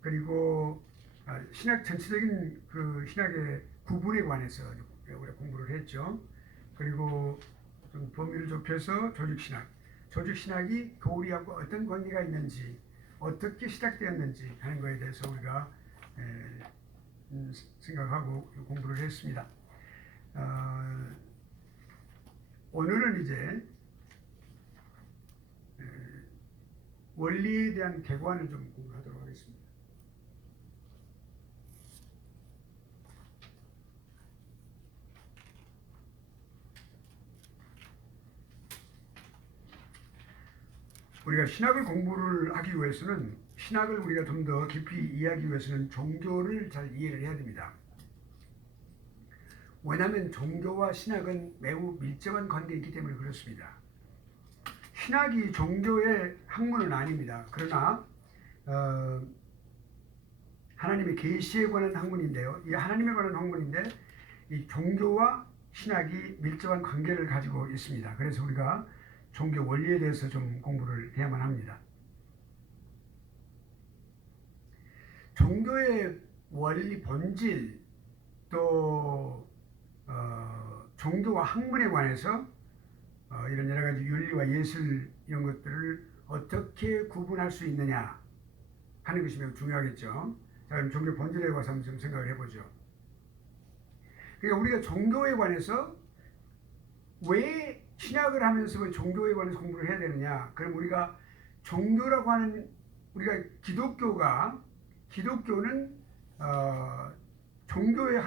그리고 신학 전체적인 그 신학의 구분에 관해서 우리가 공부를 했죠. 그리고 좀 범위를 좁혀서 조직신학, 조직신학이 교리하고 어떤 관계가 있는지, 어떻게 시작되었는지 하는 것에 대해서 우리가 생각하고 공부를 했습니다. 오늘은 이제 원리에 대한 개관을 좀 공부하도록 하겠습니다. 우리가 신학을 공부를 하기 위해서는, 신학을 우리가 좀 더 깊이 이해하기 위해서는 종교를 잘 이해를 해야 됩니다. 왜냐하면 종교와 신학은 매우 밀접한 관계에 있기 때문에 그렇습니다. 신학이 종교의 학문은 아닙니다. 그러나 하나님의 계시에 관한 학문인데요. 이 하나님에 관한 학문인데 이 종교와 신학이 밀접한 관계를 가지고 있습니다. 그래서 우리가 종교 원리에 대해서 좀 공부를 해야만 합니다. 종교의 원리, 본질, 또 종교와 학문에 관해서 이런 여러 가지 윤리와 예술 이런 것들을 어떻게 구분할 수 있느냐 하는 것이 매우 중요하겠죠. 자, 그럼 종교 본질에 관해서 한번 좀 생각을 해보죠. 그러니까 우리가 종교에 관해서 왜 신학을 하면서 왜 종교에 관해서 공부를 해야 되느냐? 그럼 우리가 종교라고 하는, 우리가 기독교는 종교의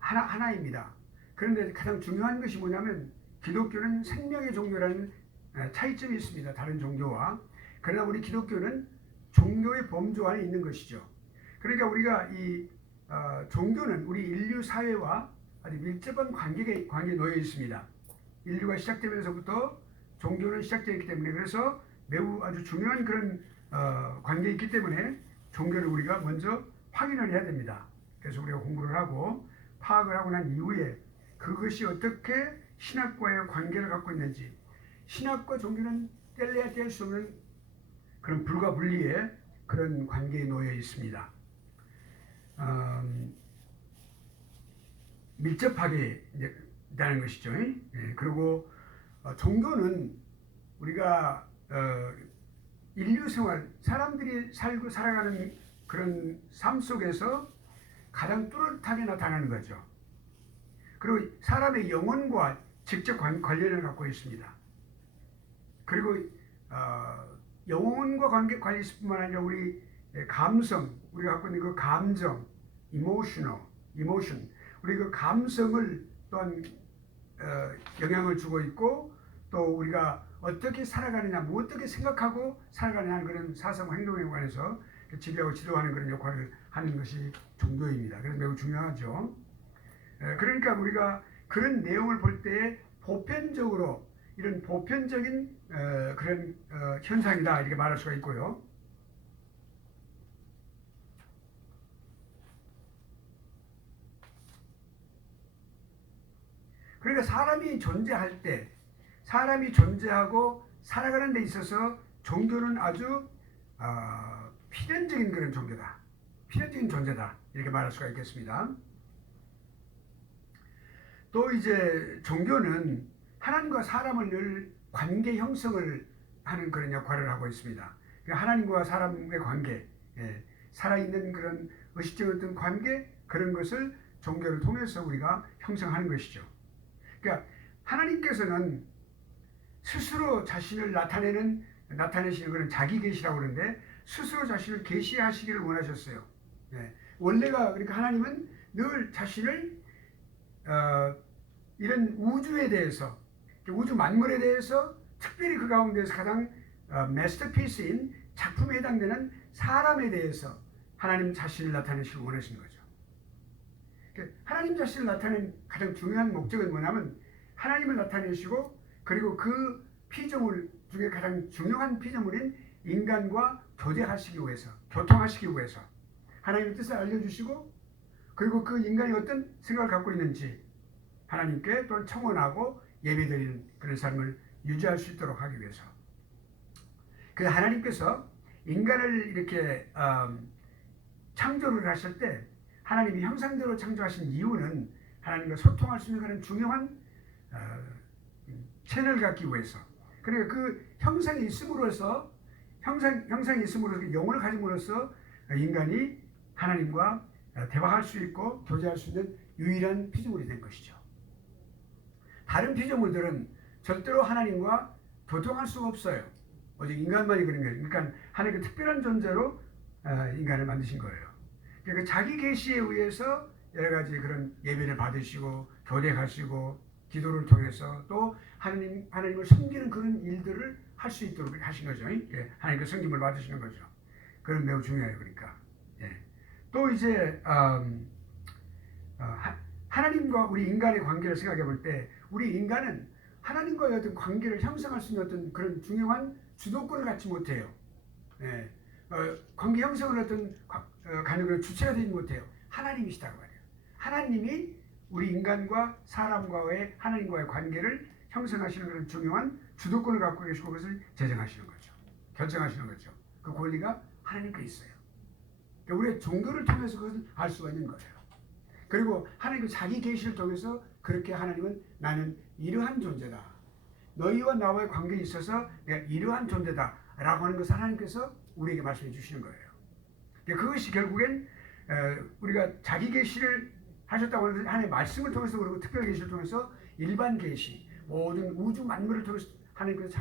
하나입니다. 그런데 가장 중요한 것이 뭐냐면 기독교는 생명의 종교라는 차이점이 있습니다. 다른 종교와. 그러나 우리 기독교는 종교의 범주 안에 있는 것이죠. 그러니까 우리가 이 종교는 우리 인류 사회와 아주 밀접한 관계에 놓여 있습니다. 인류가 시작되면서부터 종교는 시작되었기 때문에, 그래서 매우 아주 중요한 그런 관계에 있기 때문에 종교를 우리가 먼저 확인을 해야 됩니다. 그래서 우리가 공부를 하고 파악을 하고 난 이후에 그것이 어떻게 신학과의 관계를 갖고 있는지, 신학과 종교는 뗄래야 뗄 수 없는 그런 불가 분리의 그런 관계에 놓여 있습니다. 밀접하게 있다는 것이죠. 그리고 종교는 우리가 인류 생활, 사람들이 살고 살아가는 그런 삶 속에서 가장 뚜렷하게 나타나는 거죠. 그리고 사람의 영혼과 직접 관련을 갖고 있습니다. 그리고 영혼과 관계 있을 뿐만 아니라 우리 감성, 우리가 갖고 있는 그 감정, emotion, 우리 그 감성을 또한 영향을 주고 있고, 또 우리가 어떻게 살아가느냐, 뭐 어떻게 생각하고 살아가느냐 하는 그런 사상 행동에 관해서 지배하고 지도하는 그런 역할을 하는 것이 종교입니다. 그래서 매우 중요하죠. 그러니까 우리가 그런 내용을 볼 때 보편적으로 이런 보편적인 그런 현상이다 이렇게 말할 수가 있고요. 그러니까 사람이 존재하고 살아가는 데 있어서 종교는 아주 필연적인 그런 종교다. 필연적인 존재다. 이렇게 말할 수가 있겠습니다. 또 이제 종교는 하나님과 사람을 늘 관계 형성을 하는 그런 역할을 하고 있습니다. 하나님과 사람의 관계, 살아있는 그런 의식적인 어떤 관계, 그런 것을 종교를 통해서 우리가 형성하는 것이죠. 그러니까 하나님께서는 스스로 자신을 나타내시는 그런 자기 계시라고 그러는데, 스스로 자신을 계시하시기를 원하셨어요. 원래가, 그러니까 하나님은 늘 자신을 이런 우주에 대해서, 우주 만물에 대해서, 특별히 그 가운데서 가장 마스터피스인 작품에 해당되는 사람에 대해서 하나님 자신을 나타내시길 원하시는 거죠. 하나님 자신을 나타낸 가장 중요한 목적은 뭐냐면, 하나님을 나타내시고, 그리고 그 피조물 중에 가장 중요한 피조물인 인간과 교통하시기 위해서 하나님의 뜻을 알려주시고, 그리고 그 인간이 어떤 생각을 갖고 있는지 하나님께 또 청원하고 예배드리는 그런 삶을 유지할 수 있도록 하기 위해서, 그 하나님께서 인간을 이렇게 창조를 하실 때 하나님이 형상대로 창조하신 이유는 하나님과 소통할 수 있는 그런 중요한 어, 채널을 갖기 위해서. 그러니까 그 형상이 있음으로써 형상이 있음으로써 영혼을 가짐으로써 인간이 하나님과 대화할 수 있고 교제할 수 있는 유일한 피조물이 된 것이죠. 다른 피조물들은 절대로 하나님과 교통할 수가 없어요. 오직 인간만이 그런 거예요. 그러니까 하나님의 특별한 존재로 인간을 만드신 거예요. 그러니까 자기 계시에 의해서 여러 가지 그런 예배를 받으시고 교대하시고 기도를 통해서 또 하나님을 섬기는 그런 일들을 할 수 있도록 하신 거죠. 예, 하나님께 섬김을 받으시는 거죠. 그건 매우 중요해요. 그러니까 예. 또 이제 하나님과 우리 인간의 관계를 생각해 볼 때 우리 인간은 하나님과의 어떤 관계를 형성할 수 있는 어떤 그런 중요한 주도권을 갖지 못해요. 예. 관계 형성을 어떤 가능한 주체가 되지 못해요. 하나님이시다고 말해요. 하나님이 우리 인간과 사람과의 하나님과의 관계를 형성하시는 그런 중요한 주도권을 갖고 계시고 그것을 제정하시는 거죠. 결정하시는 거죠. 그 권리가 하나님께 있어요. 그러니까 우리의 종교를 통해서 그것을 알 수가 있는 거예요. 그리고 하나님은 자기 계시를 통해서 그렇게 하나님은 나는 이러한 존재다. 너희와 나와의 관계에 있어서 내가 이러한 존재다 라고 하는 것을 하나님께서 우리에게 말씀해 주시는 거예요. 그것이 결국엔 우리가 자기 계시를 하셨다고 하는 하나님의 말씀을 통해서 그리고 특별 계시를 통해서 일반 계시 모든 우주 만물을 통해서 하나님께서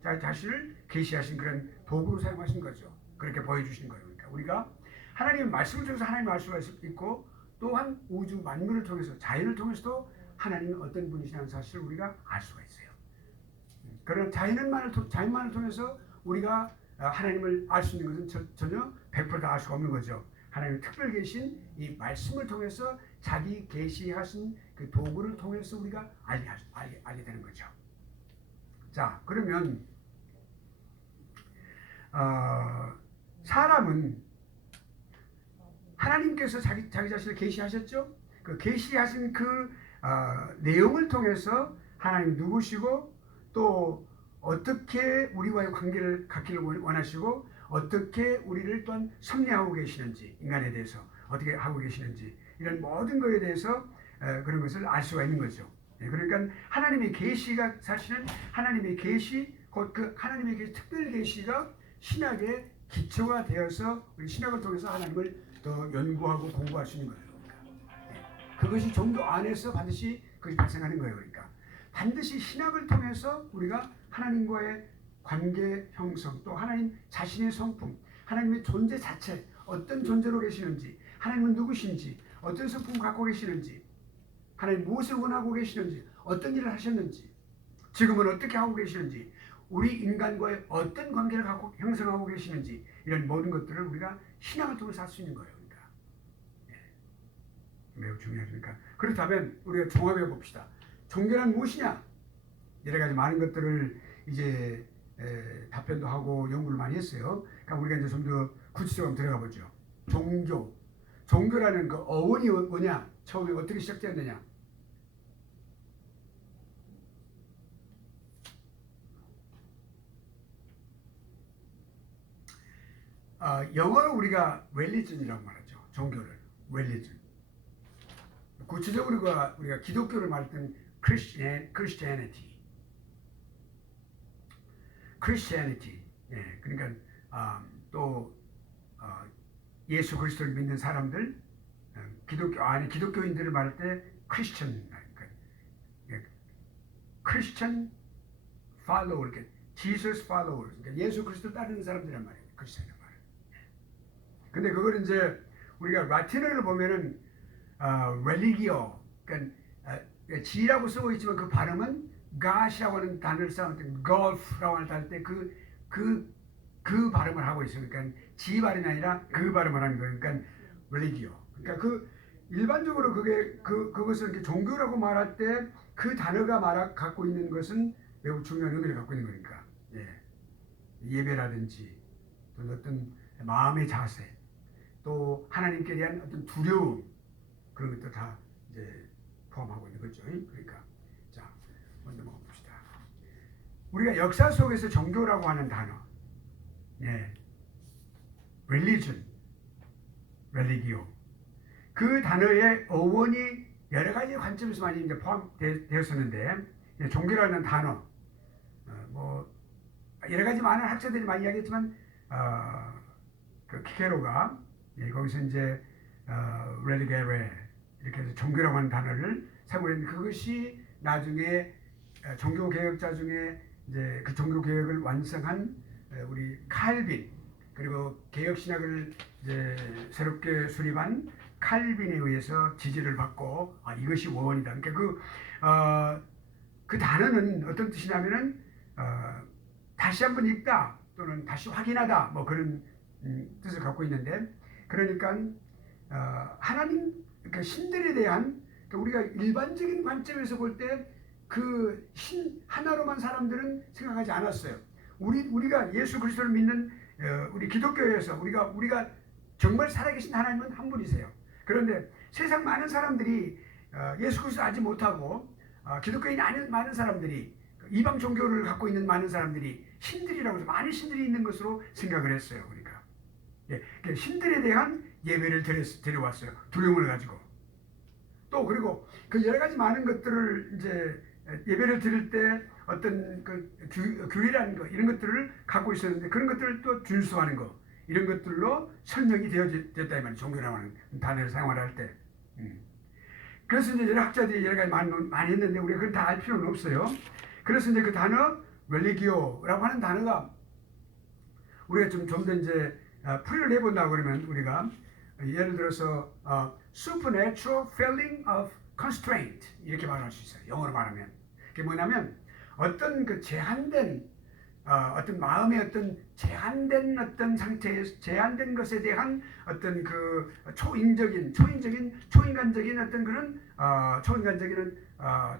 자기 자신을 계시하신 그런 도구로 사용하신 거죠. 그렇게 보여주신 거예요. 그러니까 우리가 하나님의 말씀을 통해서 하나님을 알 수가 있고 또한 우주 만물을 통해서 자연을 통해서도 하나님은 어떤 분이시라는 사실을 우리가 알 수가 있어요. 그러나 자연만을 통해서 우리가 하나님을 알 수 있는 것은 전혀 100% 알 수가 없는 거죠. 하나님의 특별 계신 이 말씀을 통해서 자기 계시하신 그 도구를 통해서 우리가 알게 되는 거죠. 자, 그러면 사람은 하나님께서 자기 자신을 계시하셨죠. 그 계시하신 그 내용을 통해서 하나님 누구시고 또 어떻게 우리와의 관계를 갖기를 원하시고 어떻게 우리를 또한 섭리하고 계시는지 인간에 대해서 어떻게 하고 계시는지 이런 모든 것에 대해서 그런 것을 알 수가 있는 거죠. 그러니까 하나님의 계시가 사실은 하나님의 계시 곧 그 하나님의 계시 특별 계시가 신학의 기초가 되어서 우리 신학을 통해서 하나님을 더 연구하고 공부할 수 있는 거예요. 그것이 종교 안에서 반드시 그것이 발생하는 거예요. 그러니까 반드시 신학을 통해서 우리가 하나님과의 관계 형성 또 하나님 자신의 성품 하나님의 존재 자체 어떤 존재로 계시는지 하나님은 누구신지 어떤 성품을 갖고 계시는지 하나님 무엇을 원하고 계시는지 어떤 일을 하셨는지 지금은 어떻게 하고 계시는지 우리 인간과의 어떤 관계를 갖고 형성하고 계시는지 이런 모든 것들을 우리가 신앙을 통해서 알 수 있는 거예요. 그러니까 매우 중요하니까 그렇다면 우리가 종합해 봅시다. 종교란 무엇이냐? 여러 가지 많은 것들을 이제 답변도 하고 연구를 많이 했어요. 그러니까 우리가 이제 좀 더 구체적으로 들어가 보죠. 종교라는 그 어원이 뭐냐? 처음에 어떻게 시작되었느냐? 영어로 우리가 religion이라고 말하죠. 종교를 religion. 구체적으로 우리가 기독교를 말할 때는 Christianity. 예, 그러니까 또 예수 그리스도를 믿는 사람들, 기독교 안에 기독교인들을 말할 때 Christian, Christian follower, Jesus follower, 그러니까 예수 그리스도 따르는 사람들이란 말이에요. 크리스천이란 말이에요. 근데 그걸 이제 우리가 라틴어를 보면은 religio, 그러니까 G라고 쓰고 있지만 그 발음은 God이라고 하는 단어를 써올 때 Golf라고 하는 단어 때 그 발음을 하고 있어요. 그러니까 G 발음이 아니라 그 발음을 하는 거예요. 그러니까 religio. 그러니까 그 일반적으로 그것을 이렇게 종교라고 말할 때 그 단어가 갖고 있는 것은 매우 중요한 의미를 갖고 있는 거니까. 예. 예배라든지 또 어떤 마음의 자세, 또 하나님께 대한 어떤 두려움 그런 것도 다 이제 포함하고 있는 거죠. 그러니까 자 먼저 먹어봅시다. 우리가 역사 속에서 종교라고 하는 단어, 예, religion, religio. 그 단어의 어원이 여러 가지 관점에서 많이 이제 포함되었었는데, 종교라는 단어, 뭐 여러 가지 많은 학자들이 많이 이야기했지만, 그 키케로가 거기서 이제 religare 이렇게 해서 종교라고 하는 단어를 사용했는데, 그것이 나중에 종교 개혁자 중에 이제 그 종교 개혁을 완성한 우리 칼빈, 그리고 개혁 신학을 이제 새롭게 수립한 칼빈에 의해서 지지를 받고 이것이 원이다. 그러니까 그 단어는 어떤 뜻이냐면은 다시 한번 읽다 또는 다시 확인하다 뭐 그런 뜻을 갖고 있는데, 그러니까 하나님, 그러니까 신들에 대한, 그러니까 우리가 일반적인 관점에서 볼 때 그 신 하나로만 사람들은 생각하지 않았어요. 우리가 예수 그리스도를 믿는 우리 기독교에서 우리가 정말 살아계신 하나님은 한 분이세요. 그런데 세상 많은 사람들이 예수 그리스도 알지 못하고 기독교인이 아닌 많은 사람들이, 이방 종교를 갖고 있는 많은 사람들이 신들이라고 해서 많은 신들이 있는 것으로 생각을 했어요. 그러니까 신들에 대한 예배를 드려왔어요. 두려움을 가지고. 또 그리고 그 여러 가지 많은 것들을 이제 예배를 드릴 때 어떤 그 규례라는 거, 이런 것들을 갖고 있었는데, 그런 것들을 또 준수하는 거, 이런 것들로 설명이 되었다 이 말이에요. 종교라고 하는 단어를 사용할 때. 그래서 이제 여러 학자들이 여러 가지 많이 했는데 우리가 그걸 다 알 필요는 없어요. 그래서 이제 그 단어 religio라고 하는 단어가 우리가 좀 더 이제 풀이를 해본다고 그러면, 우리가 예를 들어서 supernatural feeling of constraint 이렇게 말할 수 있어요. 영어로 말하면 그게 뭐냐면, 어떤 그 제한된 어떤 마음의 어떤 제한된 어떤 상태에, 제한된 것에 대한 어떤 그 초인간적인 어떤 그런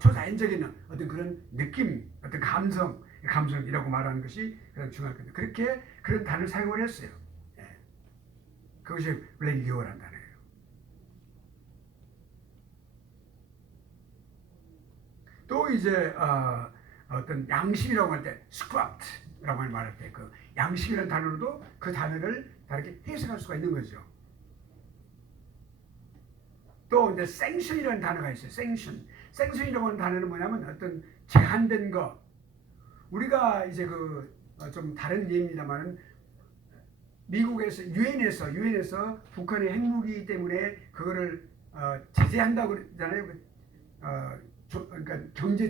초자연적인 어떤 그런 느낌, 어떤 감성이라고 말하는 것이 중요할 겁니다. 그렇게 그런 단어를 사용을 했어요. 그것이 religio라는 단어예요. 또 이제 어떤 양심이라고 할 때 script라고 말할 때 그 양심이라는 단어로도 그 단어를 다르게 해석할 수가 있는 거죠. 또 이제 sanction이라는 단어가 있어요. sanction이라고 하는 단어는 뭐냐면 어떤 제한된 거. 우리가 이제 좀 다른 예입니다만은, 미국에서 유엔에서 북한의 핵무기 때문에 그거를 제재한다고 그러잖아요. 그러니까 경제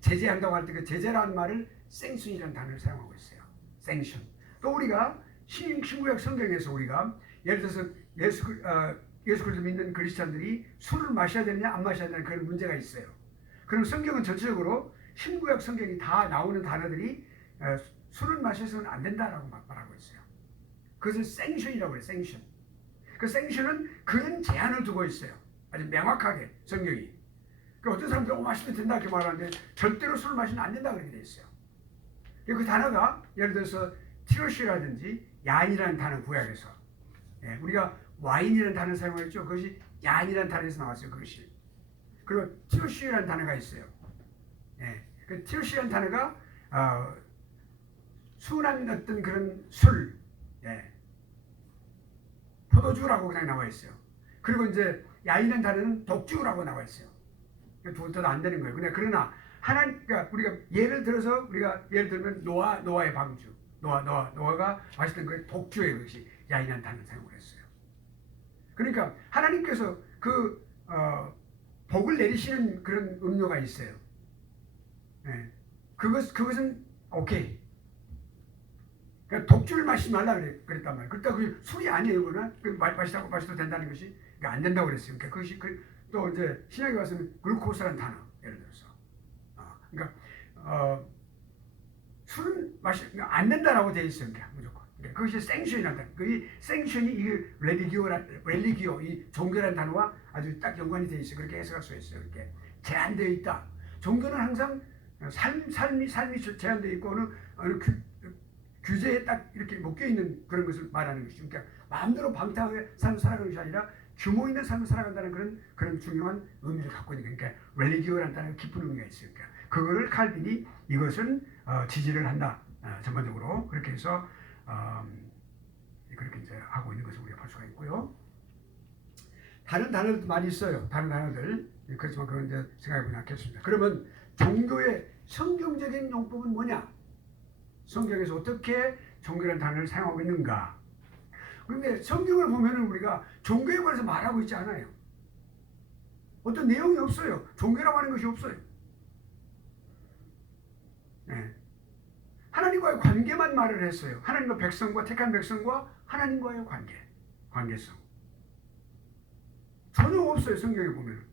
제재한다고 할 때 그 제재라는 말을 sanction이라는 단어를 사용하고 있어요. sanction. 또 우리가 신구약 성경에서 우리가 예를 들어서 예수 그리스도 믿는 그리스찬들이 술을 마셔야 되느냐 안 마셔야 되느냐 그런 문제가 있어요. 그럼 성경은 전체적으로 신구약 성경이 다 나오는 단어들이 술을 마셔서는 안 된다라고 말하고 있어요. 그것을 sanction이라고 해요. sanction. 그 sanction은 그런 제한을 두고 있어요. 아주 명확하게 성경이. 그 어떤 사람들은 마시면 된다 이렇게 말하는데, 절대로 술을 마시면 안 된다 그렇게 돼 있어요. 그 단어가 예를 들어서 티로시라든지 야인이라는 단어, 구약에서 우리가 와인이라는 단어를 사용했죠. 그것이 야인이라는 단어에서 나왔어요. 그것이. 그리고 티로시라는 단어가 있어요. 그 티로시라는 단어가 순한 어떤 그런 술, 포도주라고 그냥 나와 있어요. 그리고 이제 야인이라는 단어는 독주라고 나와 있어요. 두 개 다 안 되는 거예요. 그러나 그러니까 우리가 예를 들면 노아의 방주, 노아가 마셨던 그 독주의 것이 야인이라는 단어를 사용을 했어요. 그러니까 하나님께서 복을 내리시는 그런 음료가 있어요. 그것은 오케이. 그러니까 독주를 마시지 말라 그랬단 말이에요. 그렇다고 그 술이 아니에요. 그거는 마셔도 된다는 것이 안 된다고 그랬어요. 그러니까 그것이 또 이제 신약에 와서는 글루코스라는 단어, 예를 들어서 그러니까 술은 마시면 안 된다라고 되어 있어요. 그러니까 무조건. 그러니까 그것이 sanction이라는 단어. 그 sanction이 이 religio, 이 종교라는 단어와 아주 딱 연관이 되어 있어요. 그렇게 해석할 수 있어요. 이렇게 제한되어 있다. 종교는 항상 삶이 제한되어 있고 어느 규제에 딱 이렇게 묶여 있는 그런 것을 말하는 것이죠. 그러니까 마음대로 방탕하게 삶을 살아가는 것이 아니라 규모 있는 삶을 살아간다는 그런 중요한 의미를 갖고 있는 거니까 religio라는 단어가 깊은 의미가 있어요. 그러니까 그거를 칼빈이 이것은 지지를 한다. 전반적으로 그렇게 해서 그렇게 이제 하고 있는 것을 우리가 볼 수가 있고요. 다른 단어도 많이 있어요. 다른 단어들. 그렇지만 그건 이제 생각해 보지 않겠습니다. 그러면 종교의 성경적인 용법은 뭐냐? 성경에서 어떻게 종교라는 단어를 사용하고 있는가? 그런데 성경을 보면은 우리가 종교에 관해서 말하고 있지 않아요. 어떤 내용이 없어요. 종교라고 하는 것이 없어요. 네. 하나님과의 관계만 말을 했어요. 하나님과 백성과 택한 백성과 하나님과의 관계성. 전혀 없어요. 성경에 보면.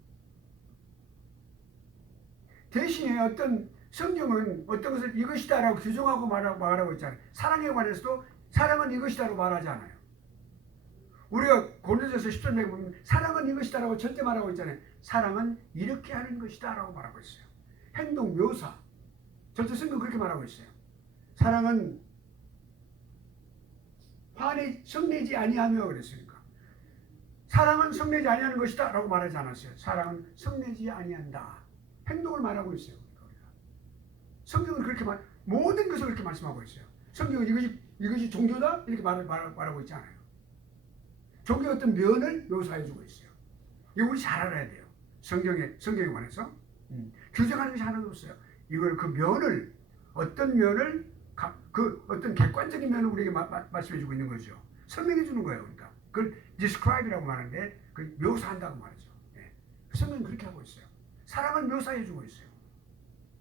대신에 어떤 성경은 어떤 것을 이것이다라고 규정하고 말하고 있잖아요. 사랑에 관해서도 사랑은 이것이다라고 말하지 않아요. 우리가 고린도전서 10절에 보면 사랑은 이것이다라고 절대 말하고 있잖아요. 사랑은 이렇게 하는 것이다라고 말하고 있어요. 행동 묘사. 절대 성경 그렇게 말하고 있어요. 사랑은 성내지 아니하며 그랬으니까. 사랑은 성내지 아니하는 것이다 라고 말하지 않았어요. 사랑은 성내지 아니한다. 행동을 말하고 있어요. 성경은 그렇게 모든 것을 그렇게 말씀하고 있어요. 성경은 이것이 종교다 이렇게 말하고 있지 않아요. 종교의 어떤 면을 묘사해주고 있어요. 이거 우리 잘 알아야 돼요. 성경에 관해서 규정하는 것이 하나도 없어요. 이걸 그 면을 어떤 면을 그 어떤 객관적인 면을 우리에게 말씀해주고 있는 거죠. 설명해주는 거예요. 그러니까 그걸 describe이라고 말하는데 그 묘사한다고 말하죠. 예. 성경은 그렇게 하고 있어요. 사랑을 묘사해주고 있어요.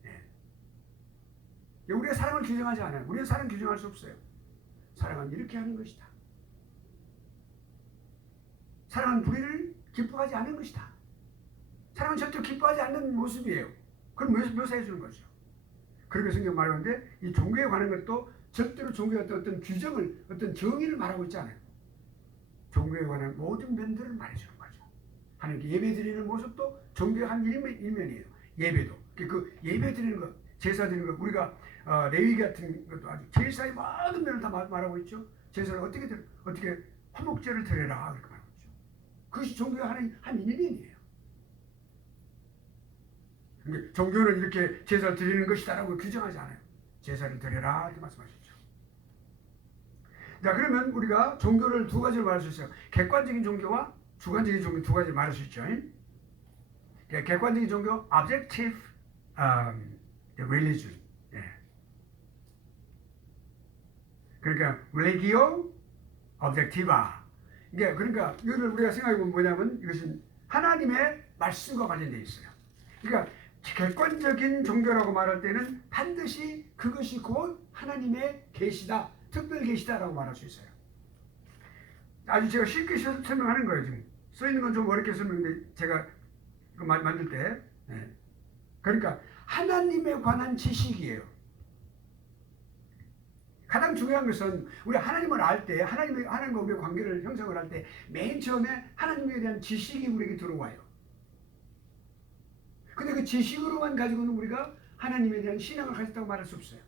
예. 우리가 사랑을 규정하지 않아요. 우리가 사랑 규정할 수 없어요. 사랑은 이렇게 하는 것이다. 사랑은 불의를 기뻐하지 않는 것이다. 사랑은 절대 기뻐하지 않는 모습이에요. 그걸 묘사해 주는 거죠. 그렇게 성경 말하는데 이 종교에 관한 것도 절대로 종교의 어떤 규정을 어떤 정의를 말하고 있지 않아요. 종교에 관한 모든 면들을 말해주는 거죠. 하나님께 예배 드리는 모습도 종교의 한 일면이에요. 예배도. 그 예배 드리는 것, 제사 드리는 것, 우리가 레위 같은 것도 아주 제사의 모든 면을 다 말하고 있죠. 제사를 어떻게 화목제를 드려라 그렇게 말하고 있죠. 그것이 종교의 한 일면이에요. 종교는 이렇게 제사를 드리는 것이다라고 규정하지 않아요. 제사를 드려라 이렇게 말씀하셨죠. 자, 그러면 우리가 종교를 두 가지로 말할 수 있어요. 객관적인 종교와 주관적인 종교 두 가지를 말할 수 있죠. 객관적인 종교, objective religion. 예. 그러니까 religio objectiva. 그러니까 이거를 우리가 생각해 보면 뭐냐면 이것은 하나님의 말씀과 관련되어 있어요. 그러니까 객관적인 종교라고 말할 때는 반드시 그것이 곧 하나님의 계시다, 특별 계시다라고 말할 수 있어요. 아주 제가 쉽게 설명하는 거예요. 지금 써 있는 건 좀 어렵게 설명했는데 제가 이거 만들 때, 네. 그러니까 하나님에 관한 지식이에요. 가장 중요한 것은 우리 하나님을 알 때, 하나님과 우리의 관계를 형성을 할 때 맨 처음에 하나님에 대한 지식이 우리에게 들어와요. 근데 그 지식으로만 가지고는 우리가 하나님에 대한 신앙을 가졌다고 말할 수 없어요.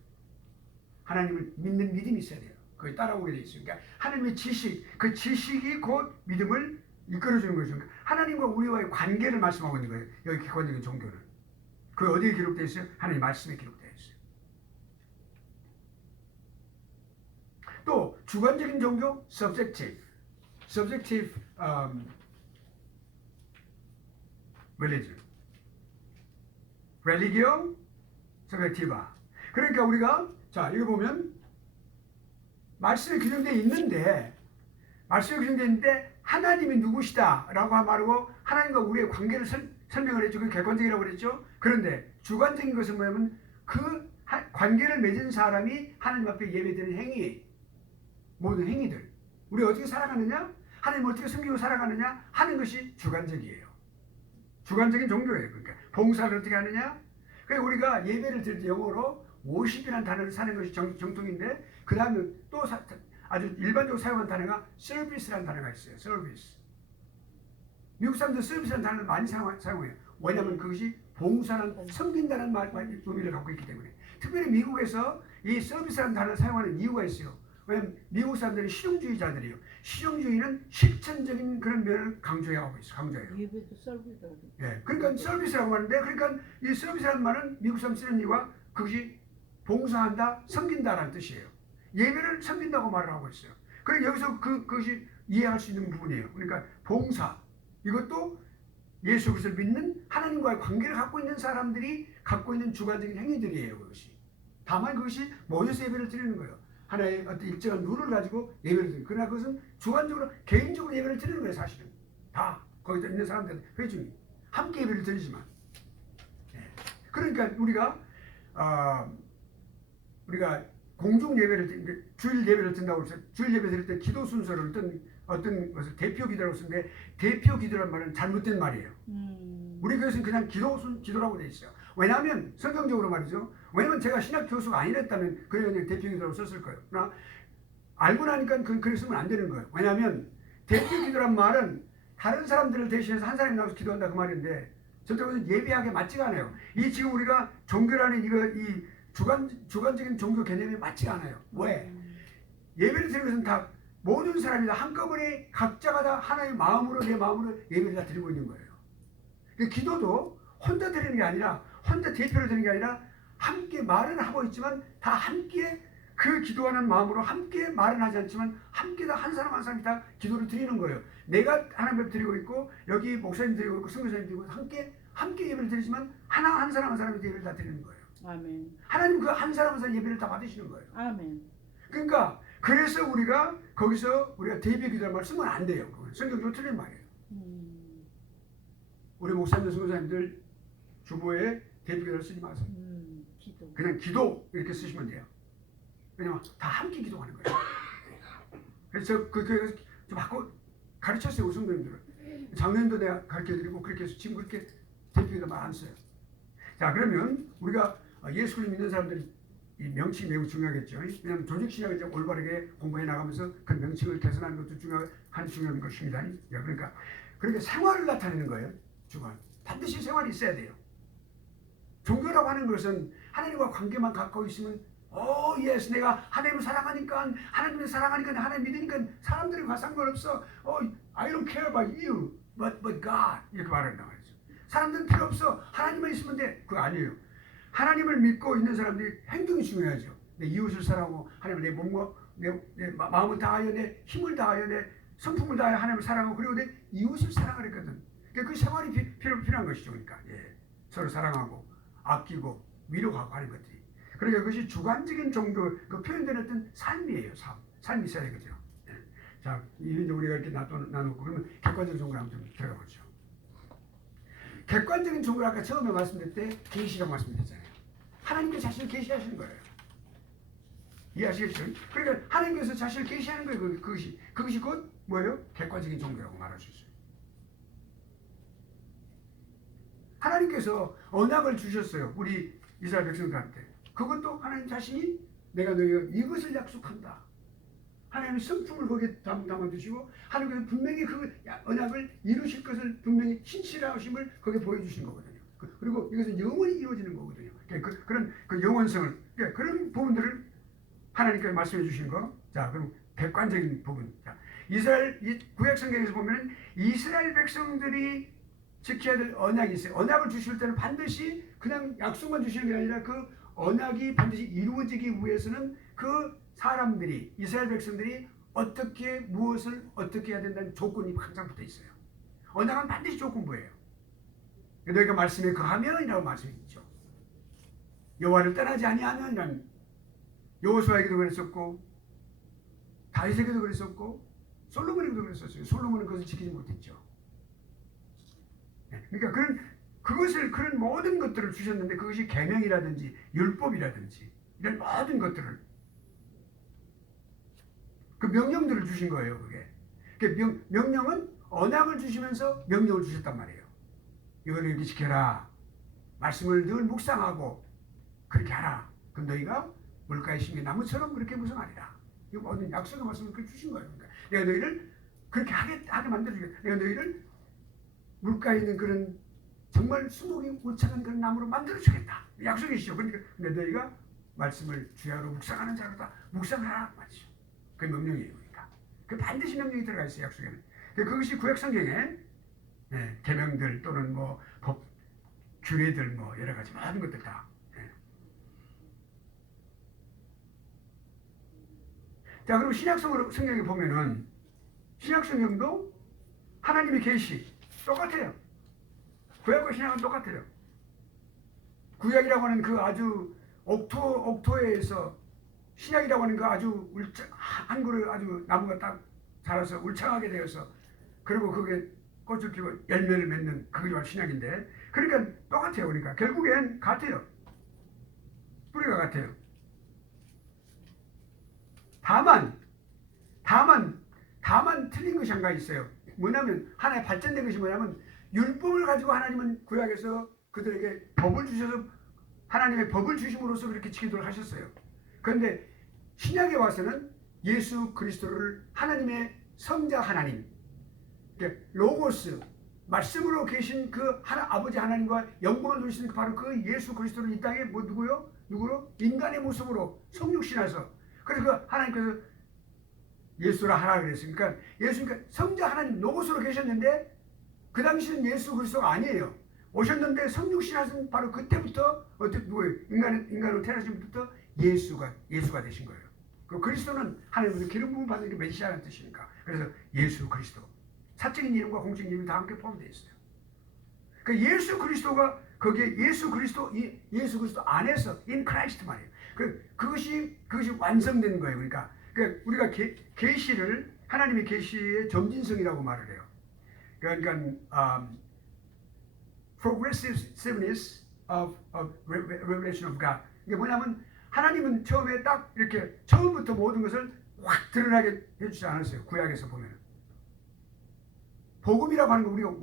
하나님을 믿는 믿음이 있어야 돼요. 그걸 따라오게 돼 있어요. 그러니까 하나님의 지식, 그 지식이 곧 믿음을 이끌어주는 거죠. 그러니까 하나님과 우리와의 관계를 말씀하고 있는 거예요. 여기 객관적인 종교는. 그 어디에 기록되어 있어요? 하나님 말씀에 기록되어 있어요. 또 주관적인 종교, subjective religion. religio subjectiva. 그러니까 우리가 자 이거 보면 말씀에 규정되어 있는데 하나님이 누구시다라고 말하고 하나님과 우리의 관계를 설명을 했죠. 그 객관적이라고 그랬죠. 그런데 주관적인 것은 뭐냐면 그 관계를 맺은 사람이 하나님 앞에 예배드리는 행위, 모든 행위들, 우리 어떻게 살아가느냐, 하나님 어떻게 섬기고 살아가느냐 하는 것이 주관적이에요. 주관적인 종교예요. 그러니까 봉사를 어떻게 하느냐. 그러니까 우리가 예배를 드릴 때 영어로 worship이라는 단어를 사는 것이 정통인데 그 다음에 또 아주 일반적으로 사용하는 단어가 service라는 단어가 있어요. service. 미국 사람들 service라는 단어를 많이 사용해요. 왜냐하면 그것이 봉사는 섬긴다는 의미를 갖고 있기 때문에. 특별히 미국에서 이 service라는 단어를 사용하는 이유가 있어요. 왜냐하면 미국 사람들이 실용주의자들이에요. 실용주의는 실천적인 그런 면을 강조하고 있어요. 강조해요. 예배도 서비스다. 예, 그러니까 서비스라고 하는데, 그러니까 이 서비스라는 말은 미국 사람 쓰는 이유가 그것이 봉사한다, 섬긴다라는 뜻이에요. 예배를 섬긴다고 말을 하고 있어요. 그래 여기서 그것이 이해할 수 있는 부분이에요. 그러니까 봉사 이것도 예수 그리스도를 믿는 하나님과의 관계를 갖고 있는 사람들이 갖고 있는 주관적인 행위들이에요. 그것이. 다만 그것이 모여서 예배를 드리는 거예요. 하나의 어떤 일정한 룰을 가지고 예배를 드리는. 그러나 그것은 주관적으로 개인적으로 예배를 드리는 거예요. 사실은 다 거기서 있는 사람들 회중이 함께 예배를 드리지만. 그러니까 우리가 공중 예배를 주일 예배를 든다고 해서 주일 예배 드릴 때 기도 순서를 어떤 것을 대표 기도라고 쓰는데 대표 기도란 말은 잘못된 말이에요. 우리 교회에서는 그냥 기도라고 돼 있어요. 왜냐하면 성경적으로 말이죠. 왜냐하면 제가 신학 교수가 아니랬다면 그냥 대표 기도라고 썼을 거예요. 그러나 알고 나니까 그렇게 쓰면 안 되는 거예요. 왜냐하면 대표 기도란 말은 다른 사람들을 대신해서 한 사람이 나와서 기도한다 그 말인데 절대로 예배하게 맞지가 않아요. 이 지금 우리가 종교라는 이 주관적인 종교 개념이 맞지가 않아요. 왜? 예배를 드리는 것은 다 모든 사람이 다 한꺼번에 각자가 다 하나의 마음으로 내 마음으로 예배를 다 드리고 있는 거예요. 기도도 혼자 드리는 게 아니라 혼자 대표를 드리는 게 아니라 함께 말은 하고 있지만 다 함께 그 기도하는 마음으로 함께 말은 하지 않지만 함께 다 한 사람 한 사람이 다 기도를 드리는 거예요. 내가 하나님 앞에 드리고 있고 여기 목사님 드리고 있고 선교사님 드리고 함께 예배를 드리지만 한 사람 한 사람이 예배를 다 드리는 거예요. 아멘. 하나님 그 한 사람 한 사람 예배를 다 받으시는 거예요. 아멘. 그러니까 그래서 우리가 거기서 우리가 대비 기도란 말 쓰면 안 돼요. 그건 성경적으로 틀린 말이에요. 우리 목사님들 선교사님들 주보에 대비 기도를 쓰지 마세요. 기도. 그냥 기도 이렇게 쓰시면 돼요. 왜냐면 다 함께 기도하는 거예요. 그래서 그 교회에서 좀 바꿔 가르쳤어요. 우승도님들을. 작년도 내가 가르쳐드리고 그렇게 해서 지금 그렇게 대비 기도 말 안 써요. 자 그러면 우리가 예수를 믿는 사람들이 이 명칭이 매우 중요하겠죠. 왜냐하면 조직신학을 이제 올바르게 공부해 나가면서 그 명칭을 개선하는 것도 중요한 것입니다. 그러니까 생활을 나타내는 거예요. 주관. 반드시 생활이 있어야 돼요. 종교라고 하는 것은 하나님과 관계만 갖고 있으면 예스 내가 하나님을 사랑하니까 하나님 믿으니까 사람들과 상관없어. I don't care about you but God 이렇게 말한단 말이죠. 사람들은 필요 없어. 하나님만 있으면 돼. 그거 아니에요. 하나님을 믿고 있는 사람들이 행동이 중요하죠. 내 이웃을 사랑하고 하나님을 내 몸과 내 마음을 다하여 내 힘을 다하여 내 성품을 다하여 하나님을 사랑하고 그리고 내 이웃을 사랑하랬거든. 그 생활이 필요한 것이죠. 그러니까 서로 사랑하고 아끼고 위로하고 하는 것들이. 그러니까 그것이 주관적인 종교 그 표현되는 어떤 삶이에요. 삶이 있어야 되거든요. 자, 이제 우리가 이렇게 나누고 그러면 객관적인 종교를 한번 좀 들어가 보죠. 객관적인 종교를 아까 처음에 말씀드릴 때 계시라고 말씀드렸잖아요. 하나님께서 자신을 계시하시는 거예요. 이해하시겠죠? 그러니까 하나님께서 자신을 계시하는 거예요. 그것이 곧 뭐예요? 객관적인 종교라고 말할 수 있어요. 하나님께서 언약을 주셨어요. 우리 이스라엘 백성들한테. 그것도 하나님 자신이 내가 너희가 이것을 약속한다. 하나님의 성품을 거기에 담아두시고 하나님께서 분명히 그 언약을 이루실 것을 분명히 신실하심을 거기에 보여주신 거거든요. 그리고 이것은 영원히 이루어지는 거거든요. 그런 영원성을 그런 부분들을 하나님께서 말씀해 주신 거. 자, 그럼 객관적인 부분. 자, 이스라엘 구약 성경에서 보면은 이스라엘 백성들이 지켜야 될 언약이 있어요. 언약을 주실 때는 반드시 그냥 약속만 주시는 게 아니라 그 언약이 반드시 이루어지기 위해서는 그 사람들이 이스라엘 백성들이 무엇을 어떻게 해야 된다는 조건이 항상 붙어 있어요. 언약은 반드시 조건부예요. 너희가 말씀에 거하면이라고 말씀이 있죠. 여호와를 떠나지 아니하면 여호수아에게도 그랬었고 다윗에게도 그랬었고 솔로몬에게도 그랬었어요. 솔로몬은 그것을 지키지 못했죠. 그러니까 그런 모든 것들을 주셨는데 그것이 계명이라든지 율법이라든지 이런 모든 것들을 그 명령들을 주신 거예요. 그게 명령은 언약을 주시면서 명령을 주셨단 말이에요. 이거를 이렇게 지켜라. 말씀을 늘 묵상하고 그렇게 하라. 그럼 너희가 물가에 심긴 나무처럼 그렇게 무성하리라. 이거 모든 약속의 말씀을 그렇게 주신 거예요. 그러니까 내가 너희를 그렇게 하게 만들어주겠다. 내가 너희를 물가에 있는 그런 정말 수목이 울창한 그런 나무로 만들어주겠다. 약속이시죠. 그러니까 너희가 말씀을 주야로 묵상하는 자로다. 묵상하라 말이죠. 그게 명령이에요. 그러니까 그 반드시 명령이 들어가 있어요. 약속에는. 그것이 구약 성경에 계명들 또는 뭐 법 규례들 뭐 여러 가지 모든 것들 다. 자, 그리고 성경에 보면은 신약 성경도 하나님의 계시 똑같아요. 구약과 신약은 똑같아요. 구약이라고 하는 그 아주 옥토에서 신약이라고 하는 그 아주 한 그루 아주 나무가 딱 자라서 울창하게 되어서 그리고 그게 꽃을 피고 열매를 맺는 그게 신약인데 그러니까 똑같아요. 그러니까 결국엔 같아요. 뿌리가 같아요. 다만 틀린 것이 한 가지 있어요. 뭐냐면 하나의 발전된 것이 뭐냐면 율법을 가지고 하나님은 구약에서 그들에게 법을 주셔서 하나님의 법을 주심으로써 그렇게 기도를 하셨어요. 그런데 신약에 와서는 예수 그리스도를 하나님의 성자 하나님, 로고스, 말씀으로 계신 그 아버지 하나님과 영광을 누리시는 바로 그 예수 그리스도를 이 땅에 누구로? 인간의 모습으로 성육신하서 그래서 그 하나님께서 예수라 하라 그랬으니까 예수니까 성자 하나님 로고스로 계셨는데 그 당시는 예수 그리스도가 아니에요. 오셨는데 성육신하신 바로 그때부터 인간으로 태어나신 부터 예수가 되신 거예요. 그 그리스도는 하나님께서 기름 부음 받는 게 메시아라는 뜻이니까 그래서 예수 그리스도 사적인 이름과 공적인 이름이 다 함께 포함되어 있어요. 그 예수 그리스도가 거기에 예수 그리스도 안에서 in Christ 말이에요. 그것이 완성된 거예요. 그러니까 우리가 계시를 하나님의 계시의 점진성이라고 말을 해요. 그러니까 progressiveness of revelation of God. 이게 뭐냐면 하나님은 처음에 딱 이렇게 처음부터 모든 것을 확 드러나게 해주지 않았어요. 구약에서 보면 복음이라고 하는 거 우리가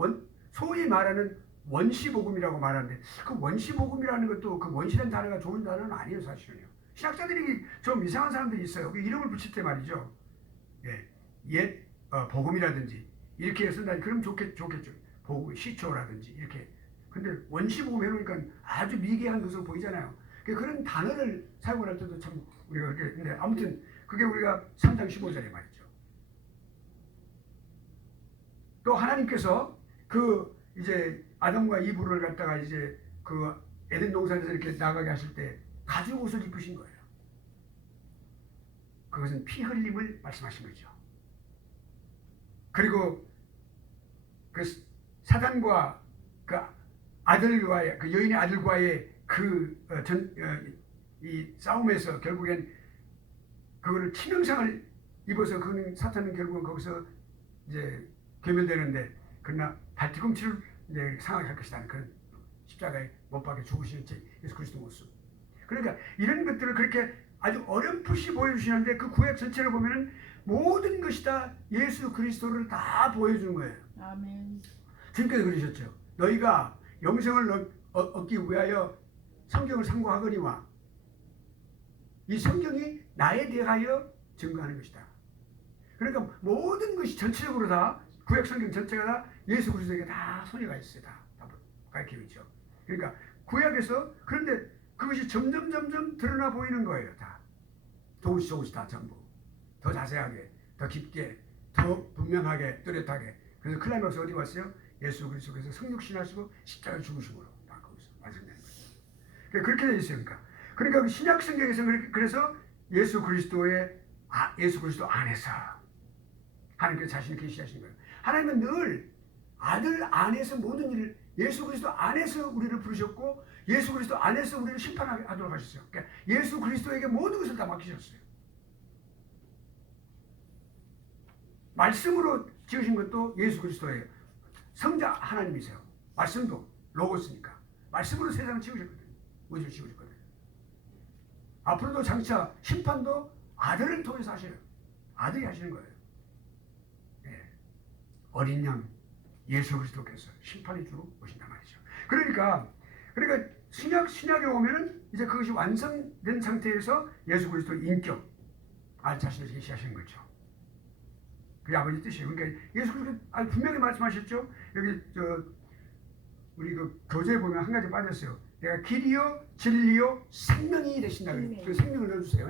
소위 말하는 원시복음이라고 말하는데 그 원시복음이라는 것도 그 원시라는 단어가 좋은 단어는 아니에요. 사실은요. 신학자들이 좀 이상한 사람들이 있어요. 그 이름을 붙일 때 말이죠. 옛 복음이라든지 이렇게 쓴다. 그럼 좋겠죠. 복음 시초라든지 이렇게. 근데 원시복음 해놓으니까 아주 미개한 것으로 보이잖아요. 그런 단어를 사용을 할 때도 참 우리가 그렇게 근데 아무튼 그게 우리가 3장 15절에 말이죠. 또 하나님께서 그 이제 아담과 이브를 갖다가 이제 그 에덴 동산에서 이렇게 나가게 하실 때 가죽 옷을 입으신 거예요. 그것은 피 흘림을 말씀하신 거죠. 그리고 그 사단과 그 아들과의 그 여인의 아들과의 이 싸움에서 결국엔 그거를 치명상을 입어서 그는 사탄은 결국은 거기서 이제 괴멸되는데 그러나 발뒤꿈치를 이제 상하게 할 것이라는 그런 십자가에 못 박혀 죽으신 예수 그리스도 모습. 그러니까 이런 것들을 그렇게 아주 어렴풋이 보여주시는데 그 구약 전체를 보면은 모든 것이 다 예수 그리스도를 다 보여주는 거예요. 아멘. 주님께서 그러셨죠. 너희가 영생을 얻기 위하여 성경을 상고하거니와 이 성경이 나에 대하여 증거하는 것이다. 그러니까 모든 것이 전체적으로 다 구약 성경 전체가 다 예수 그리스도에게 다 손해가 있어요. 다 가르치고 있죠. 그러니까 구약에서 그런데 그것이 점점 드러나 보이는 거예요. 다 조금씩 다 전부 더 자세하게, 더 깊게, 더 분명하게, 뚜렷하게. 그래서 클라이막스 어디 왔어요? 예수 그리스도께서 성육신하시고 십자가에 죽으심으로 다 거기서 완성되는 거죠. 그렇게 되어 있어요. 그러니까 신약 성경에서 그래서 예수 그리스도 안에서 하나님께서 자신을 계시하시는 거예요. 하나님은 늘 아들 안에서 모든 일을 예수 그리스도 안에서 우리를 부르셨고 예수 그리스도 안에서 우리를 심판하도록 하셨어요. 그러니까 예수 그리스도에게 모든 것을 다 맡기셨어요. 말씀으로 지으신 것도 예수 그리스도예요. 성자 하나님이세요. 말씀도 로고스니까 말씀으로 세상을 지으셨거든요. 우주를 지으셨거든요. 앞으로도 장차 심판도 아들을 통해서 하셔요. 아들이 하시는 거예요. 어린 양 예수 그리스도께서 심판의 주로 오신단 말이죠. 그러니까 신약에 오면은 이제 그것이 완성된 상태에서 예수 그리스도의 인격, 자신을 계시하시는 거죠. 그게 아버지 뜻이에요. 그러니까 예수 그리스도 분명히 말씀하셨죠. 여기 우리 그 교재에 보면 한 가지 빠졌어요. 내가 길이요 진리요 생명이 되신다. 그 생명을 넣어주세요.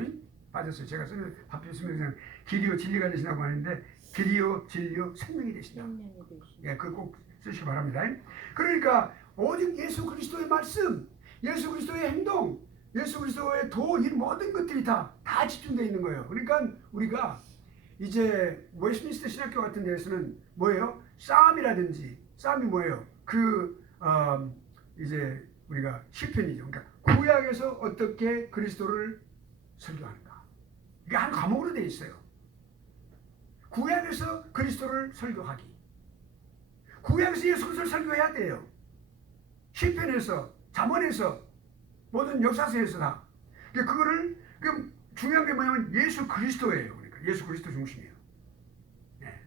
빠졌어요. 제가 쓰는 발표 설명상 길이요 진리가 되신다고 하는데 길이요 진리요 생명이 되신다. 예, 그거 꼭 쓰시기 바랍니다. 그러니까 오직 예수 그리스도의 말씀, 예수 그리스도의 행동, 예수 그리스도의 이 모든 것들이 다 집중되어 있는 거예요. 그러니까 우리가 이제 웨스트민스터 신학교 같은 데에서는 뭐예요? 싸움이 뭐예요? 이제 우리가 시편이죠. 그러니까 구약에서 어떻게 그리스도를 설교하는가. 이게 한 과목으로 되어 있어요. 구약에서 그리스도를 설교하기. 구약에서 예수 그리스도를 설교해야 돼요. 시편에서, 잠언에서, 모든 역사서에서 다. 그거를 중요한 게 뭐냐면 예수 그리스도예요. 그러니까 예수 그리스도 중심이에요. 네.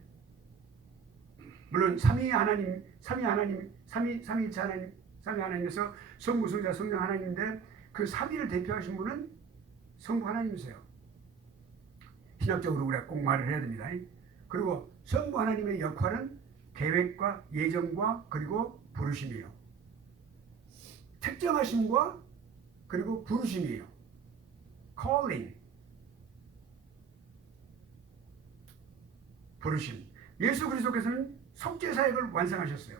물론 삼위일체 하나님에서 성부, 성자, 성령 하나님인데 그 삼위를 대표하신 분은 성부 하나님이세요. 신학적으로 우리가 꼭 말을 해야 됩니다. 그리고 성부 하나님의 역할은 계획과 예정과 그리고 부르심이에요. 특정하심과 그리고 부르심이에요. calling. 부르심. 예수 그리스도께서는 속죄 사역을 완성하셨어요.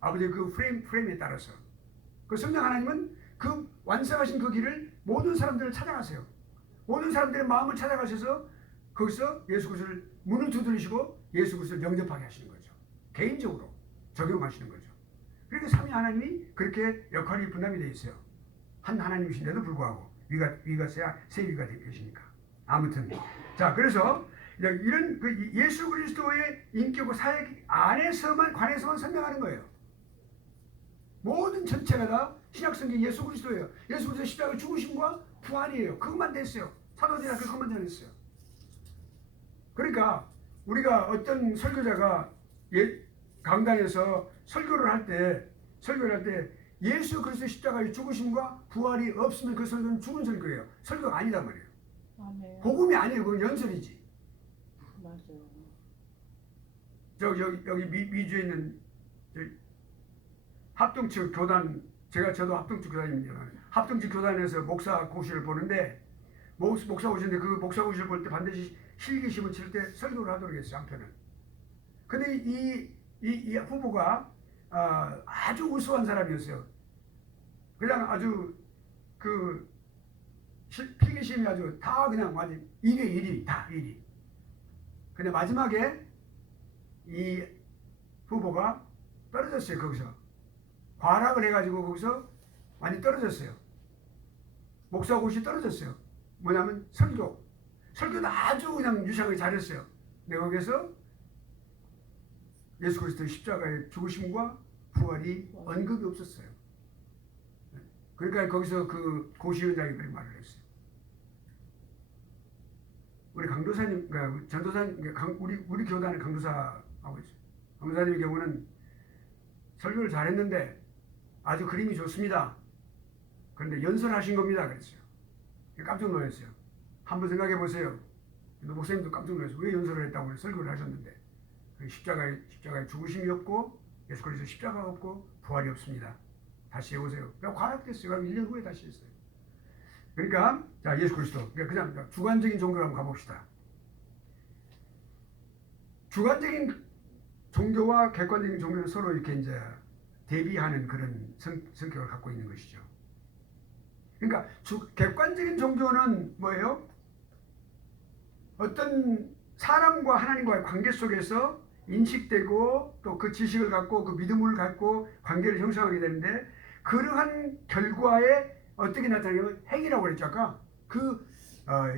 아버지의 그 프레임에 따라서. 그 성령 하나님은 그 완성하신 그 길을 모든 사람들을 찾아가세요. 모든 사람들의 마음을 찾아가셔서 거기서 예수 그리스도를 문을 두드리시고 예수 그리스도를 영접하게 하시는 거죠. 개인적으로 적용하시는 거죠. 그러니까 삼위 하나님이 그렇게 역할이 분담이 되어 있어요. 한 하나님이신데도 불구하고 위가 세 위가 계시니까. 아무튼 자, 그래서 이런 예수 그리스도의 인격과 사역 관해서만 설명하는 거예요. 모든 전체가 다 신약성경 예수 그리스도예요. 예수 그리스도 십자가 죽으심과 부활이에요. 그것만 됐어요. 사도들이 그것만 전했어요. 그러니까 우리가 어떤 설교자가 강단에서 설교를 할 때 예수 그리스도 십자가의 죽으심과 부활이 없으면 그 설교는 죽은 설교예요. 설교가 아니단 말이에요. 아멘. 복음이 아니에요. 그건 연설이지. 맞아요. 여기 미주에 있는 합동측 교단, 저도 합동측 교단입니다. 합동측 교단에서 목사 고시를 보는데 목사 고시인데 그 목사 고시를 볼 때 반드시 실기시험을 칠 때 설교를 하도록 했어요. 한 편은. 근데 이 후보가 아주 우수한 사람이었어요. 그냥 아주 필기시험이 아주 다 그냥 완전 1위 1위 다 1위. 근데 마지막에 이 후보가 떨어졌어요. 거기서 과락을 해가지고 거기서 많이 떨어졌어요. 목사고시 떨어졌어요. 뭐냐면 설교도 아주 그냥 유창하게 잘했어요. 근데 거기서 예수 그리스도의 십자가의 죽으심과 부활이 언급이 없었어요. 그러니까 거기서 그 고시위원장이 그렇게 말을 했어요. 우리 강도사님, 그러니까 전도사님, 우리 교단의 강도사하고 있어요. 강도사님의 경우는 설교를 잘했는데 아주 그림이 좋습니다. 그런데 연설하신 겁니다. 그랬어요. 깜짝 놀랐어요. 한번 생각해 보세요. 목사님도 깜짝 놀랐어요. 왜 연설을 했다고 설교를 하셨는데 십자가에 죽으심이 없고 예수 그리스도 십자가가 없고 부활이 없습니다. 다시 해보세요. 그냥 과락됐어요. 그럼 1년 후에 다시 했어요. 그러니까 자, 예수 그리스도 그냥 주관적인 종교로 한번 가봅시다. 주관적인 종교와 객관적인 종교는 서로 이렇게 이제 대비하는 그런 성격을 갖고 있는 것이죠. 그러니까 객관적인 종교는 뭐예요? 어떤 사람과 하나님과의 관계 속에서 인식되고 또 그 지식을 갖고 그 믿음을 갖고 관계를 형성하게 되는데 그러한 결과에 어떻게 나타나냐면 행위라고 그랬죠. 아까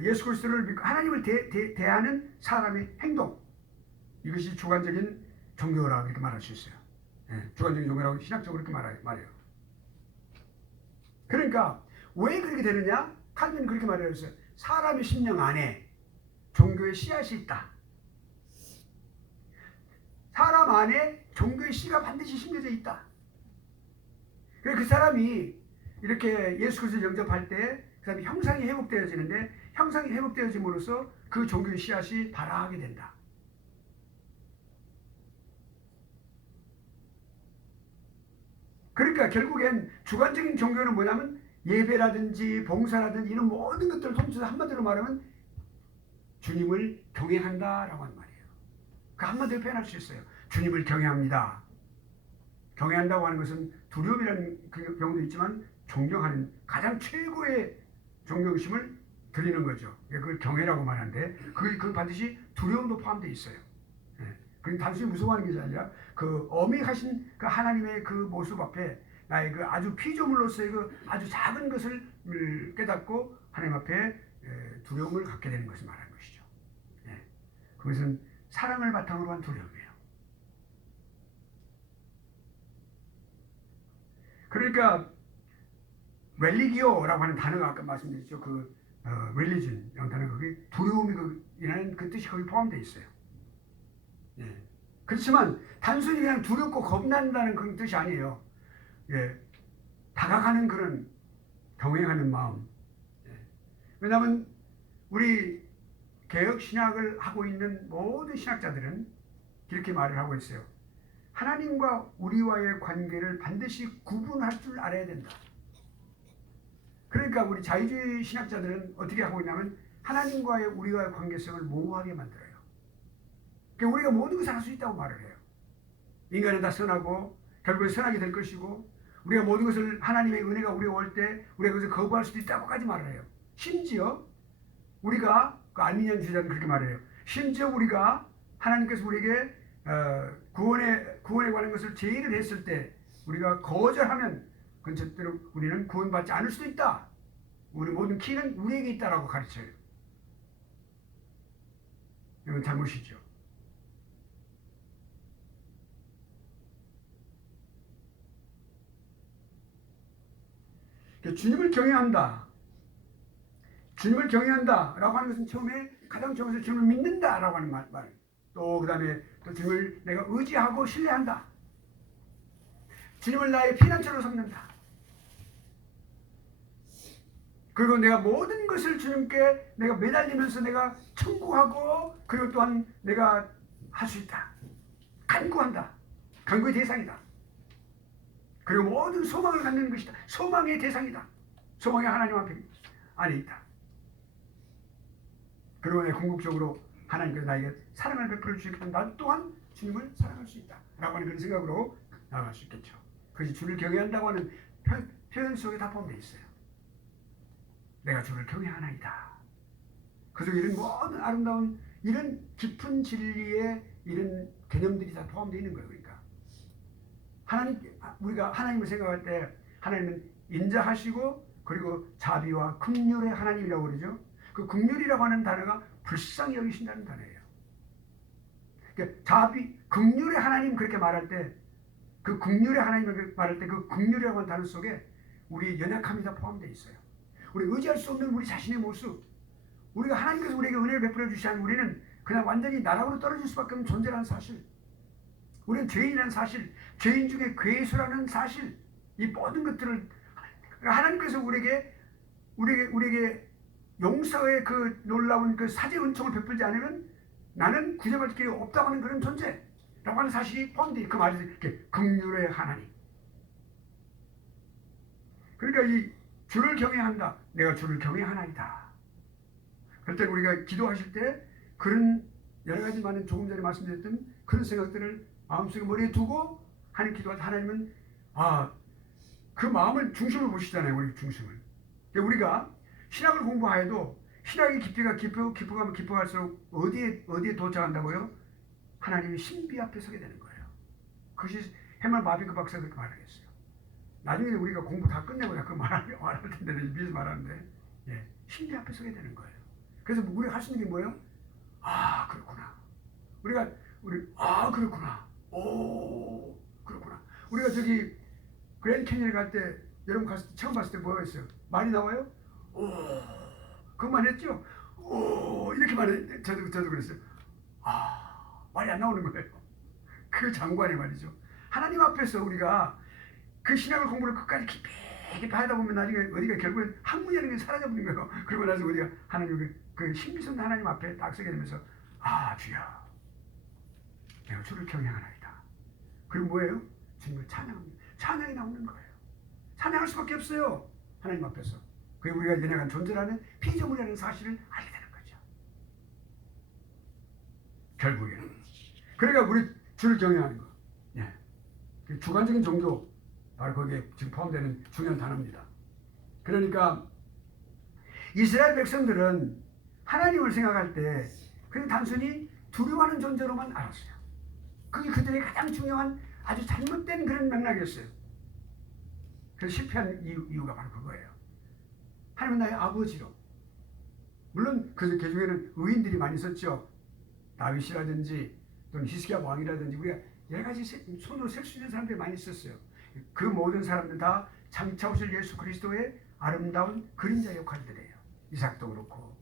예수 그리스도를 믿고 하나님을 대하는 사람의 행동, 이것이 주관적인 종교라고 이렇게 말할 수 있어요. 주관적인 종교라고 신학적으로 이렇게 말해요. 그러니까 왜 그렇게 되느냐? 칼빈은 그렇게 말했어요. 사람의 심령 안에 종교의 씨앗이 있다. 사람 안에 종교의 씨가 반드시 심겨져 있다. 그래서 그 사람이 이렇게 예수 그리스도를 영접할 때 그 사람이 형상이 회복되어지는데 형상이 회복되어짐으로써 그 종교의 씨앗이 발아하게 된다. 그러니까 결국엔 주관적인 종교는 뭐냐면 예배라든지 봉사라든지 이런 모든 것들을 통해서 한마디로 말하면 주님을 경외한다라고 하는 말이에요. 그 한마디로 표현할 수 있어요. 주님을 경외합니다. 경외한다고 하는 것은 두려움이라는 경우도 있지만 존경하는 가장 최고의 존경심을 드리는 거죠. 그걸 경외라고 말하는데 그걸 반드시 두려움도 포함되어 있어요. 예. 그건 단순히 무서워하는 게 아니라 그 어미하신 그 하나님의 그 모습 앞에 나의 그 아주 피조물로서의 그 아주 작은 것을 깨닫고 하나님 앞에 두려움을 갖게 되는 것을 말하는 것이죠. 예. 그것은 사랑을 바탕으로 한 두려움이에요. 그러니까 렐리기오라고 하는 단어가 아까 말씀드렸죠. 그 religion 이런 단어 거기 두려움이라는 그 뜻이 거기 포함되어 있어요. 예. 그렇지만 단순히 그냥 두렵고 겁난다는 그런 뜻이 아니에요. 예. 다가가는 그런 경외하는 마음. 예. 왜냐하면 우리 개혁 신학을 하고 있는 모든 신학자들은 이렇게 말을 하고 있어요. 하나님과 우리와의 관계를 반드시 구분할 줄 알아야 된다. 그러니까 우리 자유주의 신학자들은 어떻게 하고 있냐면 하나님과의 우리와의 관계성을 모호하게 만들어요. 그러니까 우리가 모든 것을 할 수 있다고 말을 해요. 인간은 다 선하고 결국은 선하게 될 것이고 우리가 모든 것을 하나님의 은혜가 우리가 올 때 우리가 그것을 거부할 수도 있다고까지 말을 해요. 심지어 우리가 그 알미니안 주자는 그렇게 말을 해요. 심지어 우리가 하나님께서 우리에게 구원에 관한 것을 제의를 했을 때 우리가 거절하면 그건 절대로 우리는 구원받지 않을 수도 있다. 우리 모든 키는 우리에게 있다라고 가르쳐요. 이건 잘못이죠. 주님을 경외한다. 주님을 경외한다라고 하는 것은 처음에 가장 처음에서 주님을 믿는다라고 하는 말. 또 그 다음에 또 주님을 내가 의지하고 신뢰한다. 주님을 나의 피난처로 삼는다. 그리고 내가 모든 것을 주님께 내가 매달리면서 내가 청구하고 그리고 또한 내가 할 수 있다. 간구한다. 간구의 대상이다. 그리고 모든 소망을 갖는 것이다. 소망의 대상이다. 소망이 하나님 앞에 안에 있다. 그리고 내 궁극적으로 하나님께서 나에게 사랑을 베풀어 주시기 때문에 나 또한 주님을 사랑할 수 있다. 라고 하는 그런 생각으로 나아갈 수 있겠죠. 그것이 주를 경외한다고 하는 표현 속에 다 포함되어 있어요. 내가 주를 경외하나이다. 그 속에 이런 모든 아름다운 이런 깊은 진리의 이런 개념들이 다 포함되어 있는 거예요. 그러니까 우리가 하나님을 생각할 때 하나님은 인자하시고 그리고 자비와 긍휼의 하나님이라고 그러죠. 그 긍휼이라고 하는 단어가 불쌍히 여기신다는 단어예요. 그러니까 자비, 긍휼의 하나님 그렇게 말할 때 그 긍휼의 하나님을 말할 때 그 긍휼이라고 하는 단어 속에 우리의 연약함이 다 포함되어 있어요. 우리 의지할 수 없는 우리 자신의 모습, 우리가 하나님께서 우리에게 은혜를 베풀어 주시 않으면 우리는 그냥 완전히 나락으로 떨어질 수밖에 없는 존재라는 사실, 우리는 죄인이라는 사실, 죄인 중에 괴수라는 사실, 이 모든 것들을 하나님께서 우리에게 용서의 그 놀라운 그 사제 은총을 베풀지 않으면 나는 구제받을 길이 없다고 하는 그런 존재라고 하는 사실이 포함되어 그 말이 이렇게 긍휼의 하나님. 그러니까 이 주를 경외한다. 내가 주를 경외하나이다. 그럴 때 우리가 기도하실 때 그런 여러 가지 많은 조금 전에 말씀드렸던 그런 생각들을 마음속에 머리에 두고 하는 기도할 때 하나님은 그 마음을 중심을 보시잖아요. 우리 중심을. 우리가 신학을 공부하여도 신학의 깊이가 깊어가면 깊어갈수록 어디에 도착한다고요? 하나님의 신비 앞에 서게 되는 거예요. 그것이 헤만 바비크 박사가 그렇게 말하겠어요. 나중에 우리가 공부 다 끝내고 그 말할 텐데 미리 말하는데 신비 앞에 서게 되는 거예요. 그래서 우리가 할 수 있는 게 뭐예요? 그렇구나. 그렇구나. 오, 그렇구나. 우리가 저기 그랜드 캐니언에 갈 때 여러분 갔을 때 처음 봤을 때 뭐가 있어요? 말이 나와요? 오, 그것만 했죠? 오, 이렇게 말해. 저도 그랬어요. 말이 안 나오는 거예요. 그 장관의 말이죠. 하나님 앞에서 우리가 그 신학을 공부를 끝까지 깊이 하다 보면 나중에 어디가 결국엔 학문이라는 게 사라져버린 거예요. 그러고 나서 우리가 하나님 그 신비스러운 하나님 앞에 딱 서게 되면서 주여 내가 주를 경외하나이다. 그리고 뭐예요? 주님을 찬양합니다. 찬양이 나오는 거예요. 찬양할 수밖에 없어요. 하나님 앞에서. 그게 우리가 연약한 존재라는 피조물이라는 사실을 알게 되는 거죠. 결국에는. 그러니까 우리 주를 경외하는 거. 주관적인 종교 바로 거기에 지금 포함되는 중요한 단어입니다. 그러니까 이스라엘 백성들은 하나님을 생각할 때 그냥 단순히 두려워하는 존재로만 알았어요. 그게 그들의 가장 중요한 아주 잘못된 그런 맥락이었어요. 그래서 실패한 이유가 바로 그거예요. 하나님은 나의 아버지로. 물론 그 중에는 의인들이 많이 있었죠. 다윗이라든지 또는 히스기야 왕이라든지 우리가 여러 가지 손으로 셀 수 있는 사람들이 많이 있었어요. 그 모든 사람들 다 장차 오실 예수 그리스도의 아름다운 그림자 역할들이에요. 이삭도 그렇고,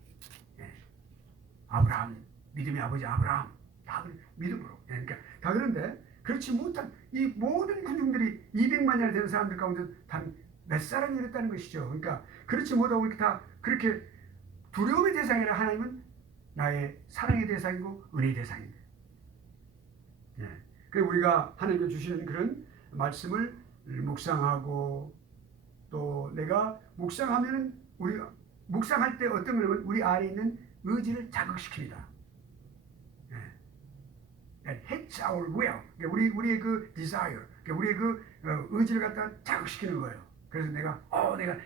아브라함, 믿음의 아버지 아브라함, 다 믿음으로. 그러니까 다 그런데 그렇지 못한 이 모든 군중들이 200만이나 되는 사람들 가운데 단 몇 사람이 이랬다는 것이죠. 그러니까 그렇지 못하고 이렇게 다 그렇게 두려움의 대상이 아니라 하나님은 나의 사랑의 대상이고 은혜의 대상입니다. 그래서 우리가 하나님께 주시는 그런 말씀을 묵상하고 또 내가 묵상하면은 우리가 묵상할 때 어떤 거냐면 우리 안에 있는 의지를 자극시킵니다. That hits our will. 우리의 그 desire, 우리의 그 의지를 갖다 자극시키는 거예요. 그래서 내가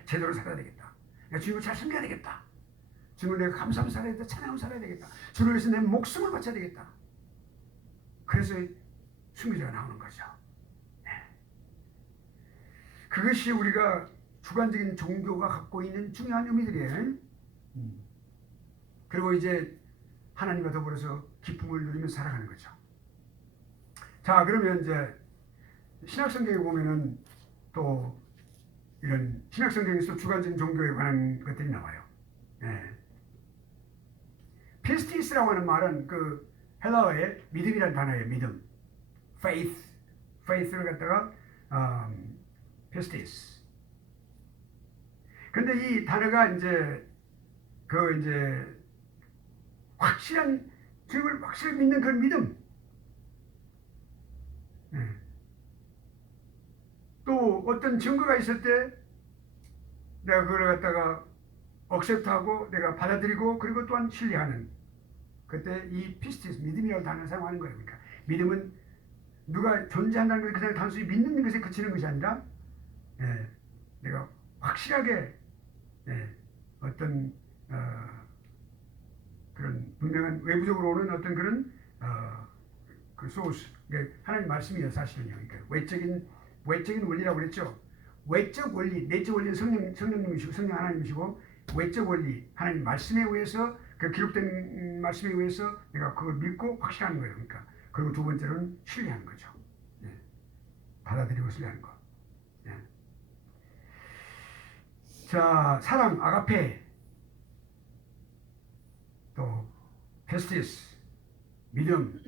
제대로 살아야 되겠다. 내가 주님을 잘 섬겨야 되겠다. 주님을 내가 감사하며 살아야 되겠다. 찬양하며 살아야 되겠다. 주를 위해서 내 목숨을 바쳐야 되겠다. 그래서 순교자가 나오는 거죠. 그것이 우리가 주관적인 종교가 갖고 있는 중요한 의미들이에요. 그리고 이제 하나님과 더불어서 기쁨을 누리며 살아가는 거죠. 자, 그러면 이제 신약성경에 보면은 또 이런 신약성경에서 주관적인 종교에 관한 것들이 나와요. 피스티스라고 하는 말은 그 헬라어의 믿음이라는 단어예요. 믿음, faith를 갖다가 피스티스. 근데 이 단어가 이제 확실한 주님을 확실히 믿는 그런 믿음. 또 어떤 증거가 있을 때 내가 그걸 갖다가 억셉트하고 내가 받아들이고 그리고 또한 신뢰하는 그때 이 피스티스 믿음이라는 단어를 사용하는 거예요. 그러니까 믿음은 누가 존재한다는 것을 그냥 단순히 믿는 것에 그치는 것이 아니라 내가 확실하게 어떤 그런 분명한 외부적으로 오는 어떤 그런 그 소스, 하나님 말씀이에요. 사실은요. 그러니까 외적인 원리라고 그랬죠. 외적 원리, 내적 원리는 성령님이시고 성령 하나님이시고 외적 원리, 하나님 말씀에 의해서 그 기록된 말씀에 의해서 내가 그걸 믿고 확신하는 거예요. 그러니까 그리고 두 번째로는 신뢰하는 거죠. 받아들이고 신뢰하는 거. 자, 사랑, 아가페, 또 페스티스, 믿음.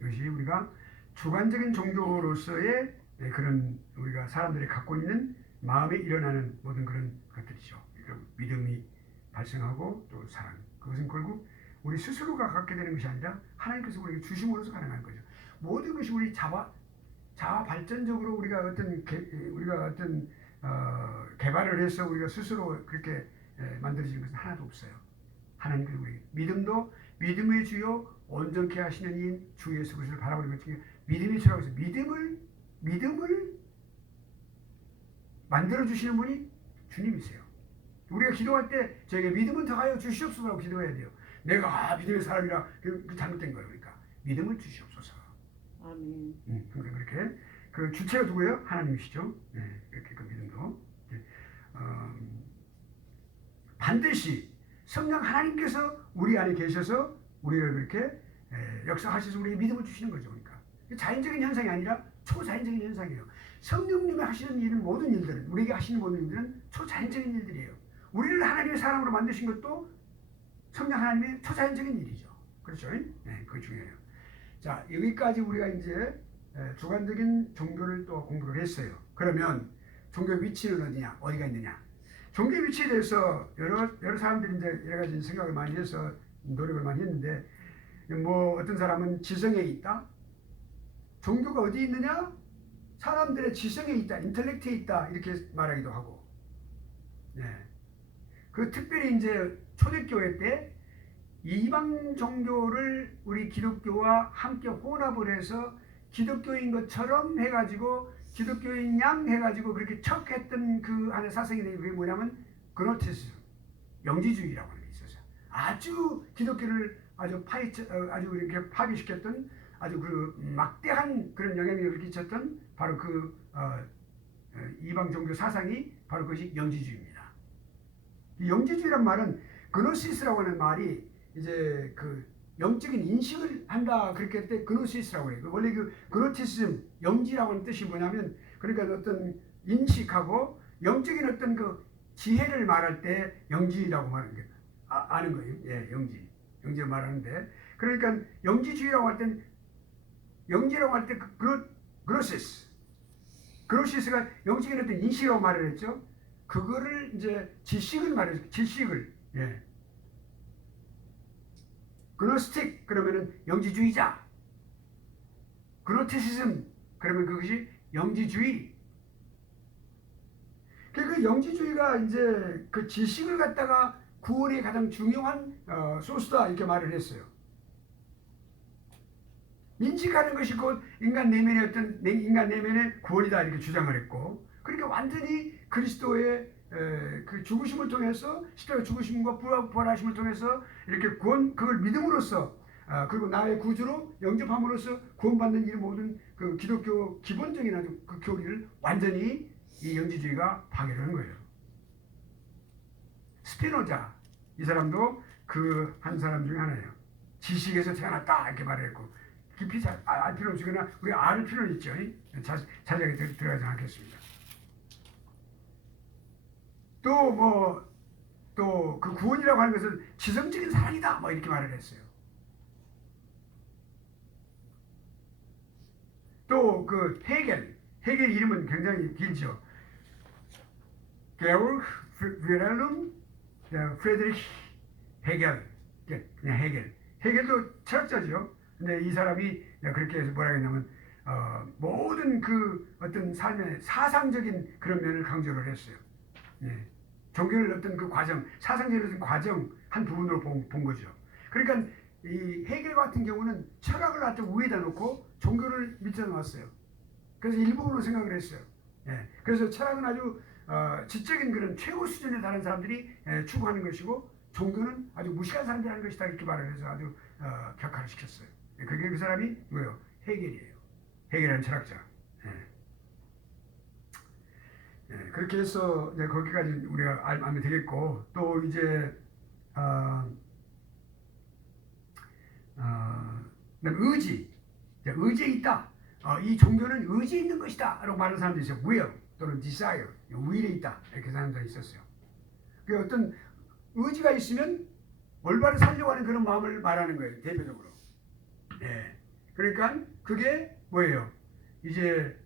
이것이 우리가 주관적인 종교로서의 그런 우리가 사람들이 갖고 있는 마음에 일어나는 모든 그런 것들이죠. 그러니까 믿음이 발생하고 또 사랑. 그것은 결국 우리 스스로가 갖게 되는 것이 아니라 하나님께서 우리에게 주심으로서 가능한 거죠. 모든 것이 우리 자아 발전적으로 우리가 어떤 개발을 해서 우리가 스스로 그렇게 만들어지는 것은 하나도 없어요. 하나님께서 우리 믿음도 믿음의 주요 온전케 하시는 이인 주 예수 그리스도를 바라보는 것 중에 믿음의 주라고 해서 믿음을 만들어 주시는 분이 주님이세요. 우리가 기도할 때 저에게 믿음은 더하여 주시옵소서라고 기도해야 돼요. 내가 믿음의 사람이라 그 잘못된 거예요. 그러니까 믿음을 주시옵소서. 아멘. 그러니까 그렇게 그 주체가 누구예요? 하나님이시죠. 이렇게 그 믿음도 반드시 성령 하나님께서 우리 안에 계셔서 우리를 그렇게 역사하셔서 우리에게 믿음을 주시는 거죠. 그러니까 자연적인 현상이 아니라 초자연적인 현상이에요. 성령님이 하시는 일은 모든 일들은 우리에게 하시는 모든 일들은 초자연적인 일들이에요. 우리를 하나님의 사람으로 만드신 것도 성령 하나님의 초자연적인 일이죠. 그렇죠? 그게 중요해요. 자, 여기까지 우리가 이제 주관적인 종교를 또 공부를 했어요. 그러면 종교 위치는 어디냐? 어디가 있느냐? 종교 위치에 대해서 여러 사람들이 이제 여러 가지 생각을 많이 해서 노력을 많이 했는데, 뭐 어떤 사람은 지성에 있다. 종교가 어디 있느냐? 사람들의 지성에 있다, 인텔렉트에 있다 이렇게 말하기도 하고, 그 특별히 이제 초대교회 때 이방 종교를 우리 기독교와 함께 혼합을 해서 기독교인 것처럼 해가지고 기독교인 양 해가지고 그렇게 척했던 그 안에 사상이 되는 그게 뭐냐면 그노티즘, 영지주의라고 하는 게 있었어요. 아주 기독교를 아주 이렇게 파괴시켰던 아주 그 막대한 그런 영향력을 끼쳤던 바로 그 이방 종교 사상이 바로 그것이 영지주의입니다. 이 영지주의란 말은 그노시스라고 하는 말이 이제 그 영적인 인식을 한다 그렇게 할 때 그노시스라고 해요. 원래 그 그노티즘 영지라고 하는 뜻이 뭐냐면 그러니까 어떤 인식하고 영적인 어떤 그 지혜를 말할 때 영지라고 말하는 게 아는 거예요. 예, 영지를 말하는데 그러니까 영지주의라고 할 때는 영지라고 할 때 그노시스가 영적인 어떤 인식이라고 말을 했죠. 그거를 이제 지식을 말해요. 지식을 예. 그노스틱 그러면은 영지주의자, 그노티시즘 그러면 그것이 영지주의. 그 영지주의가 이제 그 지식을 갖다가 구원의 가장 중요한 소스다 이렇게 말을 했어요. 인식하는 것이 곧 인간 내면의 구원이다 이렇게 주장을 했고, 그러니까 완전히 그리스도의 그 죽으심을 통해서 십자가 죽으심과 부활하심을 통해서 이렇게 그걸 믿음으로써 그리고 나의 구주로 영접함으로써 구원받는 이 모든 그 기독교 기본적인 아주 그 교리를 완전히 이 영지주의가 파괴하는 거예요. 스피노자 이 사람도 그 한 사람 중에 하나예요. 지식에서 태어났다 이렇게 말했고 깊이 알 필요 없으거나 우리가 알 필요는 있죠. 자세하게 들어가지 않겠습니다. 또 그 구원이라고 하는 것은 지성적인 사랑이다 뭐 이렇게 말을 했어요. 또 그 헤겔 이름은 굉장히 길죠. 게오르크 윌헬름 프레드리히 헤겔, 그냥 헤겔도 철학자죠. 근데 이 사람이 그렇게 해서 뭐라 했냐면 모든 그 어떤 삶의 사상적인 그런 면을 강조를 했어요. 예. 종교를 어떤 그 과정, 사상적인 어떤 과정 한 부분으로 본 거죠. 그러니까 이 헤겔 같은 경우는 철학을 갖다 위에다 놓고 종교를 밑에 놓았어요. 그래서 일부분으로 생각을 했어요. 예. 그래서 철학은 아주 지적인 그런 최고 수준에 달한 사람들이 추구하는 것이고 종교는 아주 무식한 사람들이 하는 것이다 이렇게 말을 해서 아주 격화를 시켰어요. 그게 그 사람이 누구예요? 헤겔이에요. 헤겔이라는 철학자. 그렇게 해서 이제 거기까지 우리가 알면 되겠고, 또 이제 의지에 있다. 이 종교는 의지에 있는 것이다 라고 말하는 사람도 있어요. will 또는 desire, will에 있다 이렇게 사람들이 있었어요. 그 어떤 의지가 있으면 올바로 살려고 하는 그런 마음을 말하는 거예요. 대표적으로. 예. 그러니까 그게 뭐예요? 이제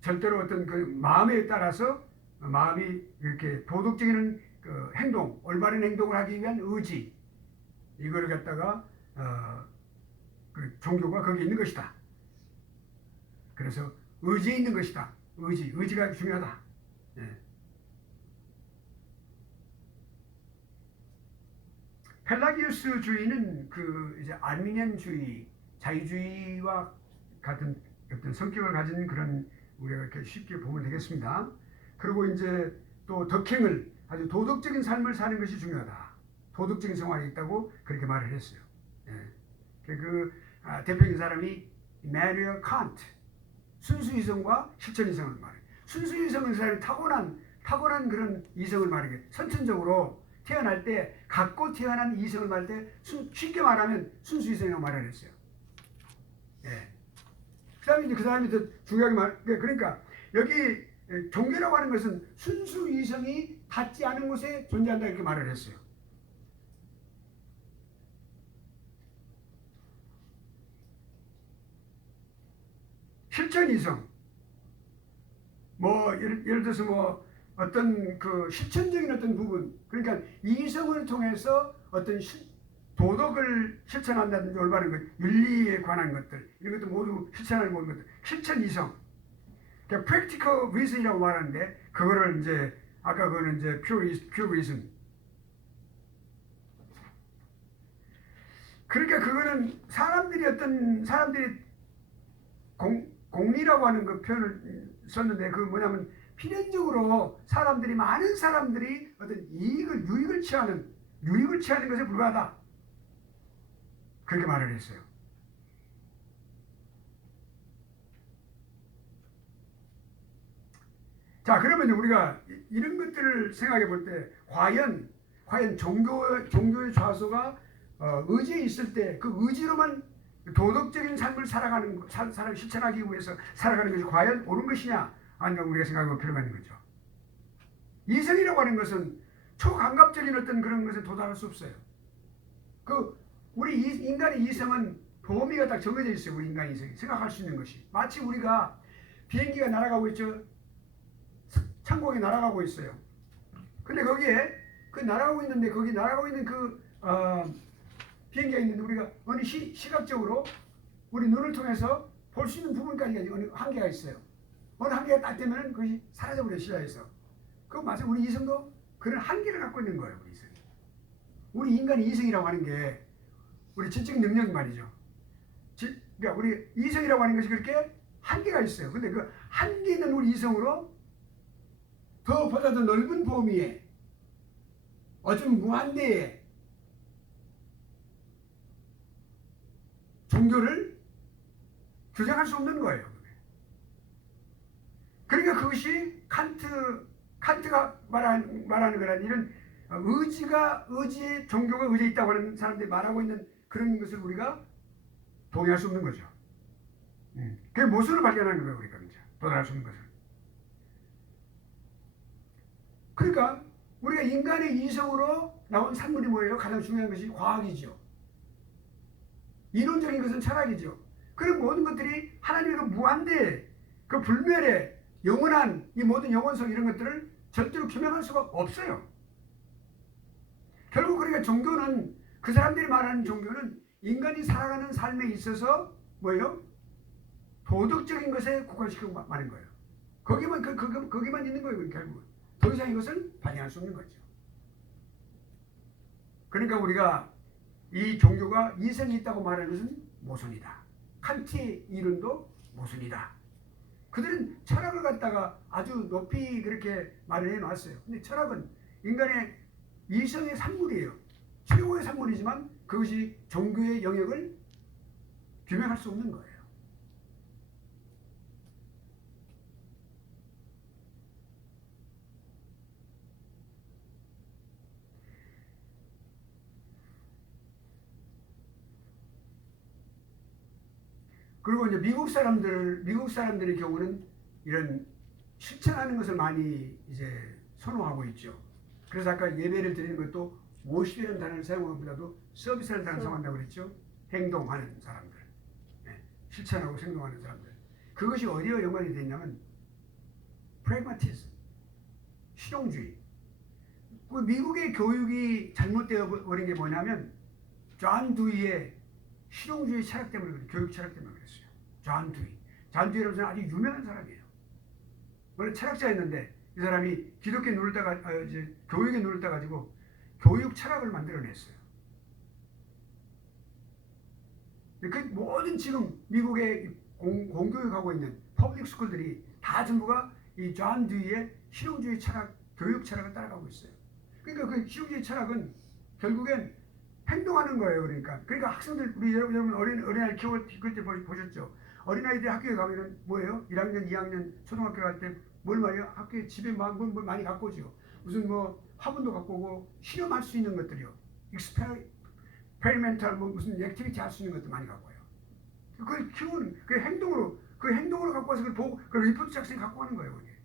절대로 어떤 그 마음에 따라서 마음이 이렇게 도덕적인 그 행동, 올바른 행동을 하기 위한 의지, 이거를 갖다가 그 종교가 거기 있는 것이다. 그래서 의지에 있는 것이다. 의지가 중요하다. 예. 펠라기우스주의는 그 이제 아르미니안주의, 자유주의와 같은 어떤 성격을 가진 그런 우리가 이렇게 쉽게 보면 되겠습니다. 그리고 이제 또 덕행을 아주 도덕적인 삶을 사는 것이 중요하다. 도덕적인 생활이 있다고 그렇게 말을 했어요. 예. 대표적인 사람이 이마누엘 칸트, 순수이성과 실천이성을 말해요. 순수이성은 사람이 타고난 그런 이성을 말하게 선천적으로 태어날 때 갖고 태어난 이성을 말할 때 쉽게 말하면 순수이성이라고 말을 했어요. 예. 그 사람이 더 중요하게 그러니까 여기 종교라고 하는 것은 순수 이성이 닿지 않은 곳에 존재한다 이렇게 말을 했어요. 실천 이성, 예를 들어서 어떤 그 실천적인 어떤 부분, 그러니까 이성을 통해서 어떤 도덕을 실천한다든지 올바른 것, 윤리에 관한 것들, 이런 것도 모두 실천하는 모든 것들, 실천 이성. 그러니까 practical reason이라고 말하는데, 그거를 이제, 아까 그거는 이제 pure reason. 그러니까 그거는 사람들이 공리라고 하는 그 표현을 썼는데 그 뭐냐면 필연적으로 많은 사람들이 어떤 유익을 취하는 것에 불과하다. 그렇게 말을 했어요. 자, 그러면 우리가 이런 것들을 생각해 볼 때 과연 종교의 좌소가 의지에 있을 때 그 의지로만 도덕적인 삶을 실천하기 위해서 살아가는 것이 과연 옳은 것이냐 아니면 우리가 생각해 볼 필요가 있는 거죠. 이성이라고 하는 것은 초감각적인 어떤 그런 것에 도달할 수 없어요. 우리 인간의 이성은 범위가 딱 정해져 있어요. 우리 인간의 이성이 생각할 수 있는 것이 마치 우리가 비행기가 날아가고 있죠. 천국에 날아가고 있어요. 근데 거기에 날아가고 있는 비행기가 있는데 우리가 어느 시각적으로 우리 눈을 통해서 볼 수 있는 부분까지 어느 한계가 있어요. 어느 한계가 딱 되면 그것이 사라져버려요. 시야에서. 마치 우리 이성도 그런 한계를 갖고 있는 거예요. 우리 이성이. 우리 인간의 이성이라고 하는 게 우리 지적 능력 말이죠. 그러니까 우리 이성이라고 하는 것이 그렇게 한계가 있어요. 근데 그 한계 있는 우리 이성으로 보다 더 넓은 범위에 어쩌면 무한대에 종교를 주장할 수 없는 거예요. 그러니까 그것이 칸트가 말하는 거란 이런 종교가 의지에 있다고 하는 사람들이 말하고 있는 그런 것을 우리가 동의할 수 없는 거죠. 그게 모순을 발견하는 거예요. 우리가 이제 도달할 수 없는 것을. 그러니까 우리가 인간의 이성으로 나온 산물이 뭐예요? 가장 중요한 것이 과학이죠. 이론적인 것은 철학이죠. 그런 모든 것들이 하나님의 그 무한대, 그 불멸의 영원한 이 모든 영원성 이런 것들을 절대로 규명할 수가 없어요. 결국 그러니까 종교는 그 사람들이 말하는 종교는 인간이 살아가는 삶에 있어서 뭐예요? 도덕적인 것에 국한시키고 마는 거예요. 거기만 있는 거예요. 결국은. 더 이상 이것을 발휘할 수 없는 거죠. 그러니까 우리가 이 종교가 이성이 있다고 말하는 것은 모순이다. 칸트의 이론도 모순이다. 그들은 철학을 갖다가 아주 높이 그렇게 말을 해놨어요. 근데 철학은 인간의 이성의 산물이에요. 최고의 산물이지만 그것이 종교의 영역을 규명할 수 없는 거예요. 그리고 이제 미국 사람들의 경우는 이런 실천하는 것을 많이 이제 선호하고 있죠. 그래서 아까 예배를 드리는 것도 워십이라는 단어를 사용하는 것보다도 서비스라는 단어를 사용한다고 그랬죠. 행동하는 사람들, 실천하고 생동하는 사람들. 그것이 어디와 연관이 되어 있냐면 프래그마티즘, 실용주의. 그 미국의 교육이 잘못되어 버린 게 뭐냐면 존 두이의 실용주의 철학 때문에 그래요. 교육 철학 때문에 그랬어요. 존 두이라는 사람은 아주 유명한 사람이에요. 원래 철학자였는데 이 사람이 기독교에 눈을 교육에 눈을 떠가지고 교육 철학을 만들어냈어요. 그 모든 지금 미국의 공교육하고 있는 퍼블릭 스쿨들이 다 전부가 이 존 두이의 실용주의 철학, 교육 철학을 따라가고 있어요. 그러니까 그 실용주의 철학은 결국엔 행동하는 거예요. 그러니까 학생들, 우리 여러분 어린아이 키워 그때 보셨죠? 어린아이들 학교에 가면은 뭐예요? 1학년, 2학년 초등학교 갈 때 뭘 말이에요? 학교에 집에 뭘 많이 갖고 오죠. 무슨 화분도 갖고 오고 실험할 수 있는 것들이요. experimental 무슨 액티비티 할 수 있는 것도 많이 갖고 와요. 그걸 키우는 그 행동으로 갖고 와서 그걸 보고 그 리포트 작성 갖고 가는 거예요. 그게.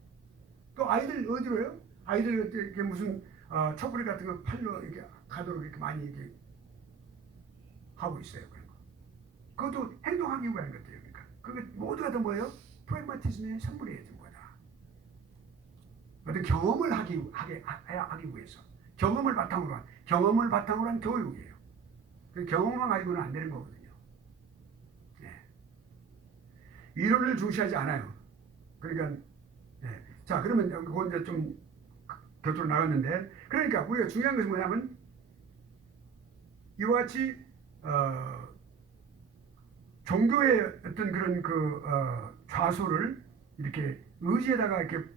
또 아이들 어디로요? 아이들 이렇게 무슨 초콜릿 같은 거 팔러 이렇게 가도록 이렇게 많이 이렇게 하고 있어요. 그런 거. 그것도 행동하기 위한 것들이에요. 그게 모두가 다 뭐예요? 프래그마티즘의 산물이에요. 전부 다. 어떤 경험을 하기 위해서 경험을 바탕으로 한 교육이에요. 그 경험만 가지고는 안 되는 거거든요. 네. 이론을 중시하지 않아요. 그러니까 자 그러면 그건 이제 좀 곁으로 나갔는데 그러니까 우리가 중요한 것은 뭐냐면 이와 같이 종교의 어떤 그런 좌소를 이렇게 의지에다가 이렇게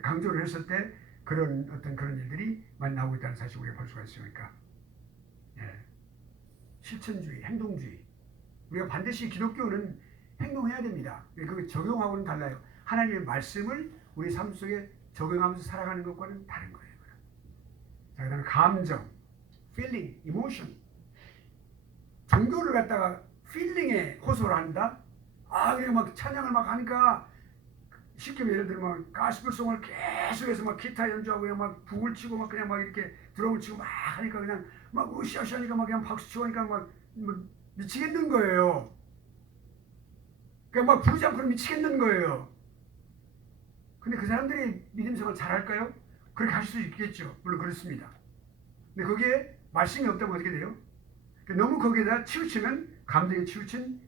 강조를 했을 때 그런 어떤 그런 일들이 많이 나오고 있다는 사실을 우리가 볼 수가 있으니까. 예. 실천주의, 행동주의. 우리가 반드시 기독교는 행동해야 됩니다. 그 적용하고는 달라요. 하나님의 말씀을 우리 삶 속에 적용하면서 살아가는 것과는 다른 거예요. 자, 그다음에 감정, feeling, emotion. 종교를 갖다가 feeling에 호소를 한다. 그냥 막 찬양을 막 하니까 쉽게 예를 들면 가스펠송을 계속해서 막 기타 연주하고 그냥 막 북을 치고 막 그냥 막 이렇게 드럼을 치고 막 하니까 그냥 막 으쌰으쌰하니까 막 그냥 박수 치고 하니까 막 미치겠는 거예요. 그냥 막 부르지 않고는 미치겠는 거예요. 근데 그 사람들이 믿음 생활 잘할까요? 그렇게 할 수 있겠죠. 물론 그렇습니다. 근데 거기에 말씀이 없다면 어떻게 돼요? 너무 거기에다 치우치면 감정에 치우친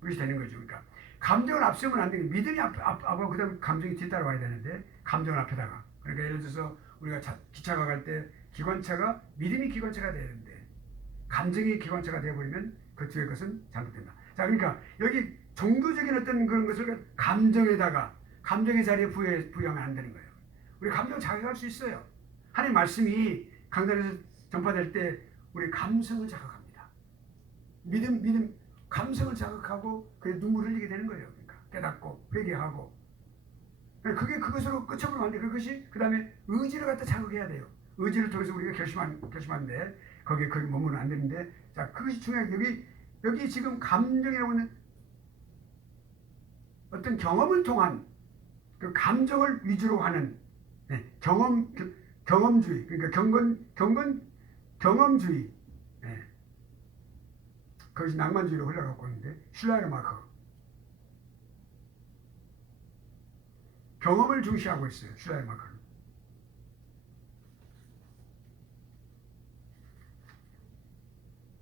것이 되는 거죠. 그러니까 감정을 앞세우면 안 되는 믿음이 앞하고 그 다음에 감정이 뒤따라와야 되는데 감정을 앞에다가. 그러니까 예를 들어서 우리가 기차가 갈 때 기관차가 믿음이 기관차가 돼야 되는데 감정이 기관차가 되어버리면 그 뒤에 것은 잘못된다. 자, 그러니까 여기 종교적인 어떤 그런 것을 감정에다가 감정의 자리에 부여하면 안 되는 거예요. 우리 감정 자극할 수 있어요. 하나님 말씀이 강단에서 전파될 때 우리 감성을 자극합니다. 믿음 감성을 자극하고 그래 눈물을 흘리게 되는 거예요. 그러니까 깨닫고 회개하고 그게 그것으로 끝쳐버리면 안 돼. 그것이 그 다음에 의지를 갖다 자극해야 돼요. 의지를 통해서 우리가 결심하는데 거기에 머무르면 안 되는데 자 그것이 중요해요. 여기 지금 감정이라고 하는 어떤 경험을 통한 그 감정을 위주로 하는 경험주의 그러니까 경험주의 그것이 낭만주의로 흘러가고 있는데 슐라이르마커 경험을 중시하고 있어요. 슐라이르마커는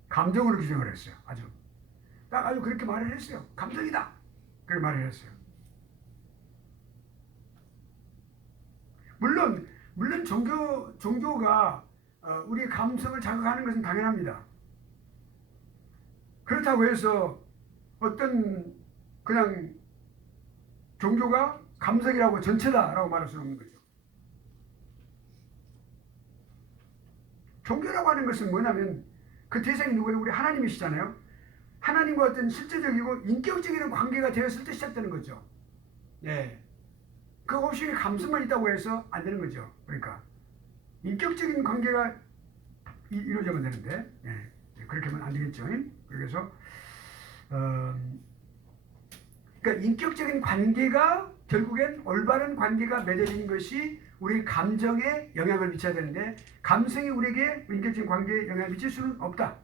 감정으로 규정을 했어요. 아주 그렇게 말을 했어요. 감정이다. 그렇게 말을 했어요. 물론 종교가 우리의 감성을 자극하는 것은 당연합니다. 그렇다고 해서 어떤 그냥 종교가 감성이라고 전체다라고 말할 수는 없는 거죠. 종교라고 하는 것은 뭐냐면 그 대상이 누구예요? 우리 하나님이시잖아요. 하나님과 어떤 실제적이고 인격적인 관계가 되었을 때 시작되는 거죠. 예. 그 없이 감성만 있다고 해서 안 되는 거죠. 그러니까 인격적인 관계가 이루어지면 되는데 그렇게 하면 안 되겠죠. 그래서 그러니까 인격적인 관계가 결국엔 올바른 관계가 맺어지는 것이 우리 감정에 영향을 미쳐야 되는데 감성이 우리에게 인격적인 관계에 영향을 미칠 수는 없다.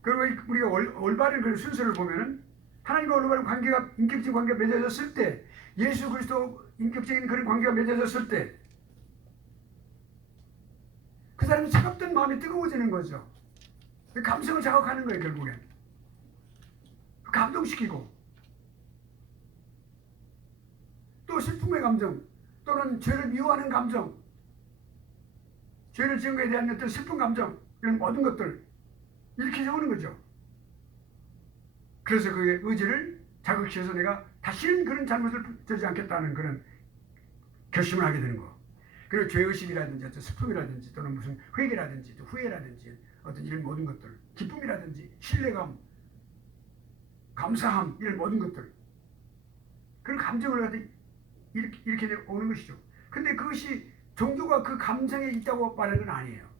그리고 우리가 올바른 그 순서를 보면은 하나님과 올바른 관계가 인격적인 관계가 맺어졌을 때 예수 그리스도 인격적인 그런 관계가 맺어졌을 때 그 사람이 차갑던 마음이 뜨거워지는 거죠. 감성을 자극하는 거예요. 결국엔 감동시키고 또 슬픔의 감정 또는 죄를 미워하는 감정 죄를 지은 것에 대한 어떤 슬픈 감정 이런 모든 것들 이렇게 세우는 거죠. 그래서 그의 의지를 자극시켜서 내가 다시는 그런 잘못을 저지르지 않겠다는 그런 결심을 하게 되는 거. 그리고 죄의식이라든지 어떤 슬픔이라든지 또는 무슨 회개라든지 또 후회라든지 어떤 이런 모든 것들 기쁨이라든지 신뢰감 감사함 이런 모든 것들 그런 감정을 갖다 이렇게 오는 것이죠. 근데 그것이 종교가 그 감정에 있다고 말하는 건 아니에요.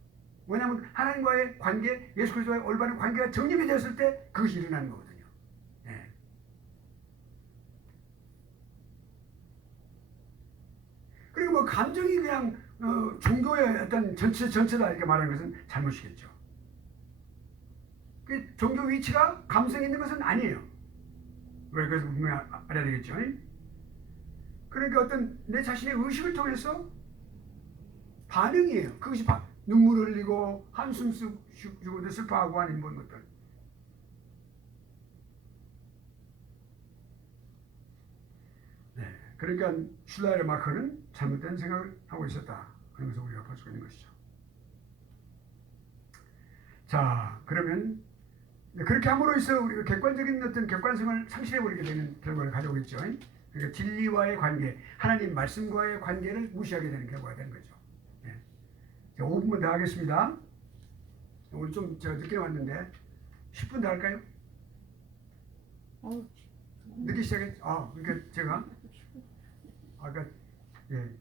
왜냐하면 하나님과의 관계 예수 그리스도와의 올바른 관계가 정립이 되었을 때 그것이 일어나는 거거든요. 그리고 뭐 감정이 그냥 종교의 어떤 전체다 이렇게 말하는 것은 잘못이겠죠. 그 종교 위치가 감성이 있는 것은 아니에요. 왜 그래서 분명히 알아야 되겠죠. 그러니까 어떤 내 자신의 의식을 통해서 반응이에요. 그것이 눈물 흘리고 한숨 쉬고 슬퍼하고 하는 이런 것들. 그러니까 슐라이르마커는 잘못된 생각을 하고 있었다. 그런 것을 우리가 볼 수가 있는 것이죠. 자, 그러면 그렇게 함으로써 우리가 객관적인 어떤 객관성을 상실해버리게 되는 결과를 가져오겠죠. 그러니까 진리와의 관계, 하나님 말씀과의 관계를 무시하게 되는 결과가 되는 거죠. 네. 자, 5분만 더 하겠습니다. 오늘 좀 제가 늦게 왔는데 10분 더 할까요? 어, 늦게 시작했죠. 그러니까 제가 아까 예.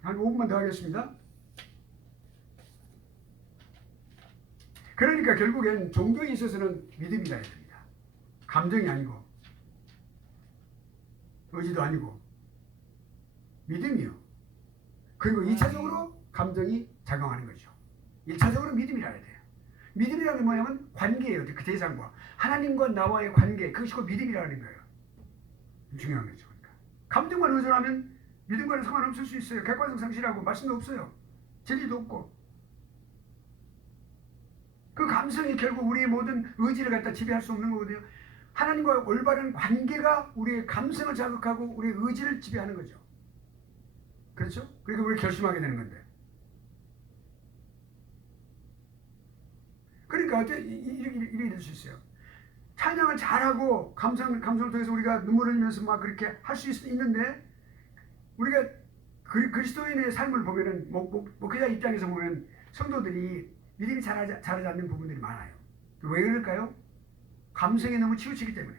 한 5분만 더 하겠습니다. 그러니까 결국엔 종교에 있어서는 믿음이라 해야 됩니다. 감정이 아니고 의지도 아니고 믿음이요. 그리고 2차적으로 감정이 작용하는 거죠. 1차적으로 믿음이라 해야 돼요. 믿음이라는 게 뭐냐면 관계예요. 그 대상과 하나님과 나와의 관계, 그것이 곧 믿음이라는 거예요. 중요한 거죠. 그러니까 감정만 의존하면 믿음과는 상관없을 수 있어요. 객관성 상실하고 말씀도 없어요. 진리도 없고. 그 감성이 결국 우리의 모든 의지를 갖다 지배할 수 없는 거거든요. 하나님과 올바른 관계가 우리의 감성을 자극하고 우리의 의지를 지배하는 거죠. 그렇죠? 그러니까 우리가 결심하게 되는 건데. 그러니까 어떻게 이렇게 될 수 있어요. 찬양을 잘하고 감성을 통해서 우리가 눈물을 흘리면서 막 그렇게 할 수 있는데 우리가 그리스도인의 삶을 보면은 목회자 입장에서 보면 성도들이 믿음이 자라지 않는 부분들이 많아요. 왜 그럴까요? 감성에 너무 치우치기 때문에.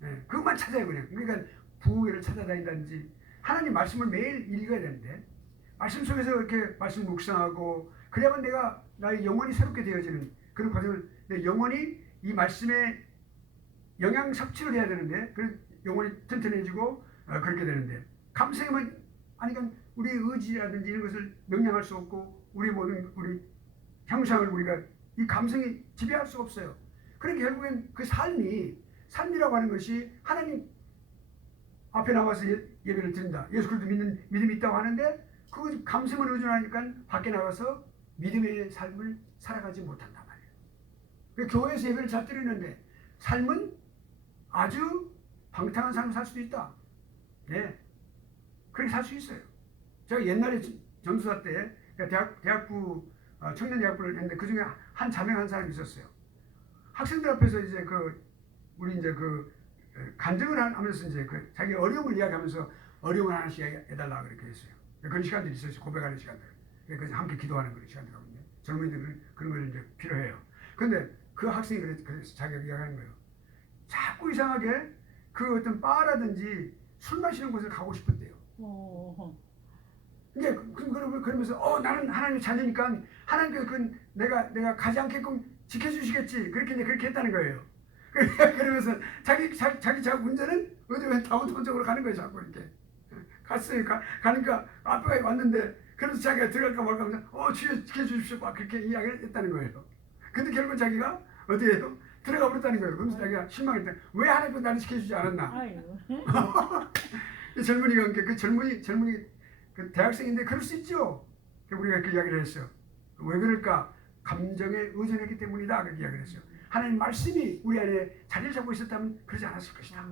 네, 그것만 찾아요 그냥. 그러니까 부흥회를 찾아다닌다든지 하나님 말씀을 매일 읽어야 되는데 말씀 속에서 이렇게 말씀 묵상하고 그래야만 나의 영혼이 새롭게 되어지는 그런 과정을 내 영혼이 이 말씀에 영양 섭취를 해야 되는데 그 영혼이 튼튼해지고 그렇게 되는데 감성에만 아니까 우리의 의지라든지 이런 것을 명령할 수 없고 우리 모든 우리 형상을 우리가 이 감성이 지배할 수가 없어요. 그러니까 결국엔 그 삶이라고 하는 것이 하나님 앞에 나와서 예배를 드린다. 예수 그리스도 믿는 믿음이 있다고 하는데 그 감성을 의존하니까 밖에 나가서 믿음의 삶을 살아가지 못한단 말이에요. 교회에서 예배를 잘 드리는데 삶은 아주 방탕한 삶을 살 수도 있다. 네, 그렇게 살 수 있어요. 제가 옛날에 전수사 때 대학부 청년대학부를 했는데 그 중에 한 자명한 사람이 있었어요. 학생들 앞에서 이제 우리 이제 간증을 하면서 이제 자기 어려움을 이야기하면서 어려움을 하나씩 해달라고 그렇게 했어요. 그런 시간들이 있어요. 고백하는 시간들. 그래서 함께 기도하는 그런 시간들이거든요. 젊은이들은 그런 걸 이제 필요해요. 근데 그 학생이 그래서 자기가 이야기하는 거예요. 자꾸 이상하게 그 어떤 바라든지 술 마시는 곳을 가고 싶었대요. 이게 그러면서 나는 하나님의 자녀니까 하나님께서 내가 가지 않게끔 지켜주시겠지. 그렇게 했다는 거예요. 그러면서 자기 운전은 어디 다운타운쪽으로 가는 거예요. 자꾸 이렇게 갔어요. 가니까 앞에 왔는데 그래서 자기가 들어갈까 말까 하면서 주여 지켜주십시오. 막 그렇게 이야기를 했다는 거예요. 근데 결국 자기가 어디에 들어가 버렸다는 거예요. 그러면서 자기가 실망했다. 왜 하나님께서 나를 지켜주지 않았나? 이 젊은이가 그 젊은이 그 대학생인데 그럴 수 있죠. 우리가 그 이야기를 했어요. 왜 그럴까? 감정에 의존했기 때문이다. 그렇게 이야기를 했어요. 하나님 말씀이 우리 안에 자리를 잡고 있었다면 그러지 않았을 것이다.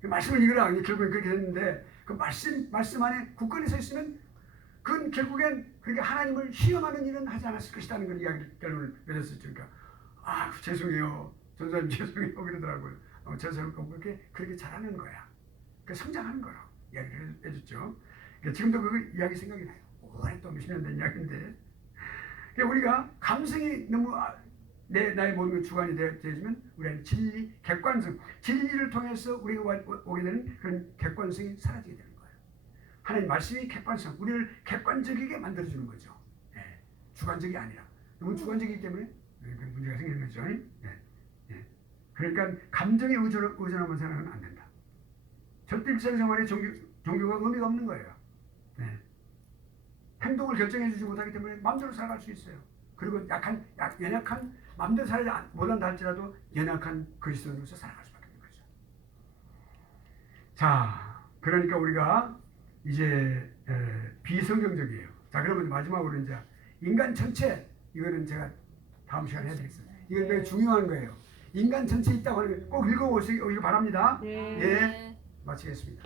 그 말씀을 읽으라. 결국엔 그렇게 됐는데 그 말씀 안에 굳건히 서 있으면 그건 결국엔 그렇게 하나님을 시험하는 일은 하지 않았을 것이라는 걸 결론을 맺었어요. 그러니까 죄송해요. 전사님 죄송해요. 그러더라고요. 저 사람 그렇게 잘하는 거야. 성장하는 거라고 이야기를 해줬죠. 지금도 그 이야기 생각이 나요. 오래 또 몇십 년 된 이야기인데 우리가 감성이 너무 나의 모든 것 주관이 되어지면 우리는 진리, 객관성, 진리를 통해서 우리가 오게 되는 그런 객관성이 사라지게 되는 거예요. 하나님 말씀이 객관성, 우리를 객관적이게 만들어주는 거죠. 네, 주관적이 아니라. 너무 주관적이기 때문에 그런 문제가 생기는 거죠. 네. 그러니까 감정에 의존하면 생각하면 안 된다. 절대 일상생활에 종교가 의미가 없는 거예요. 네. 행동을 결정해주지 못하기 때문에 마음대로 살아갈 수 있어요. 그리고 연약한 마음대로 살지 못한다 할지라도 연약한 그리스도인으로서 살아갈 수밖에 없는 거죠. 자, 그러니까 우리가 이제 비성경적이에요. 자, 그러면 마지막으로 이제 인간 전체, 이거는 제가 다음 시간에 해드리겠습니다. 이건 되게 중요한 거예요. 인간 전체에 있다고 하는 거 꼭 읽어보시기 바랍니다. 네. 예, 마치겠습니다.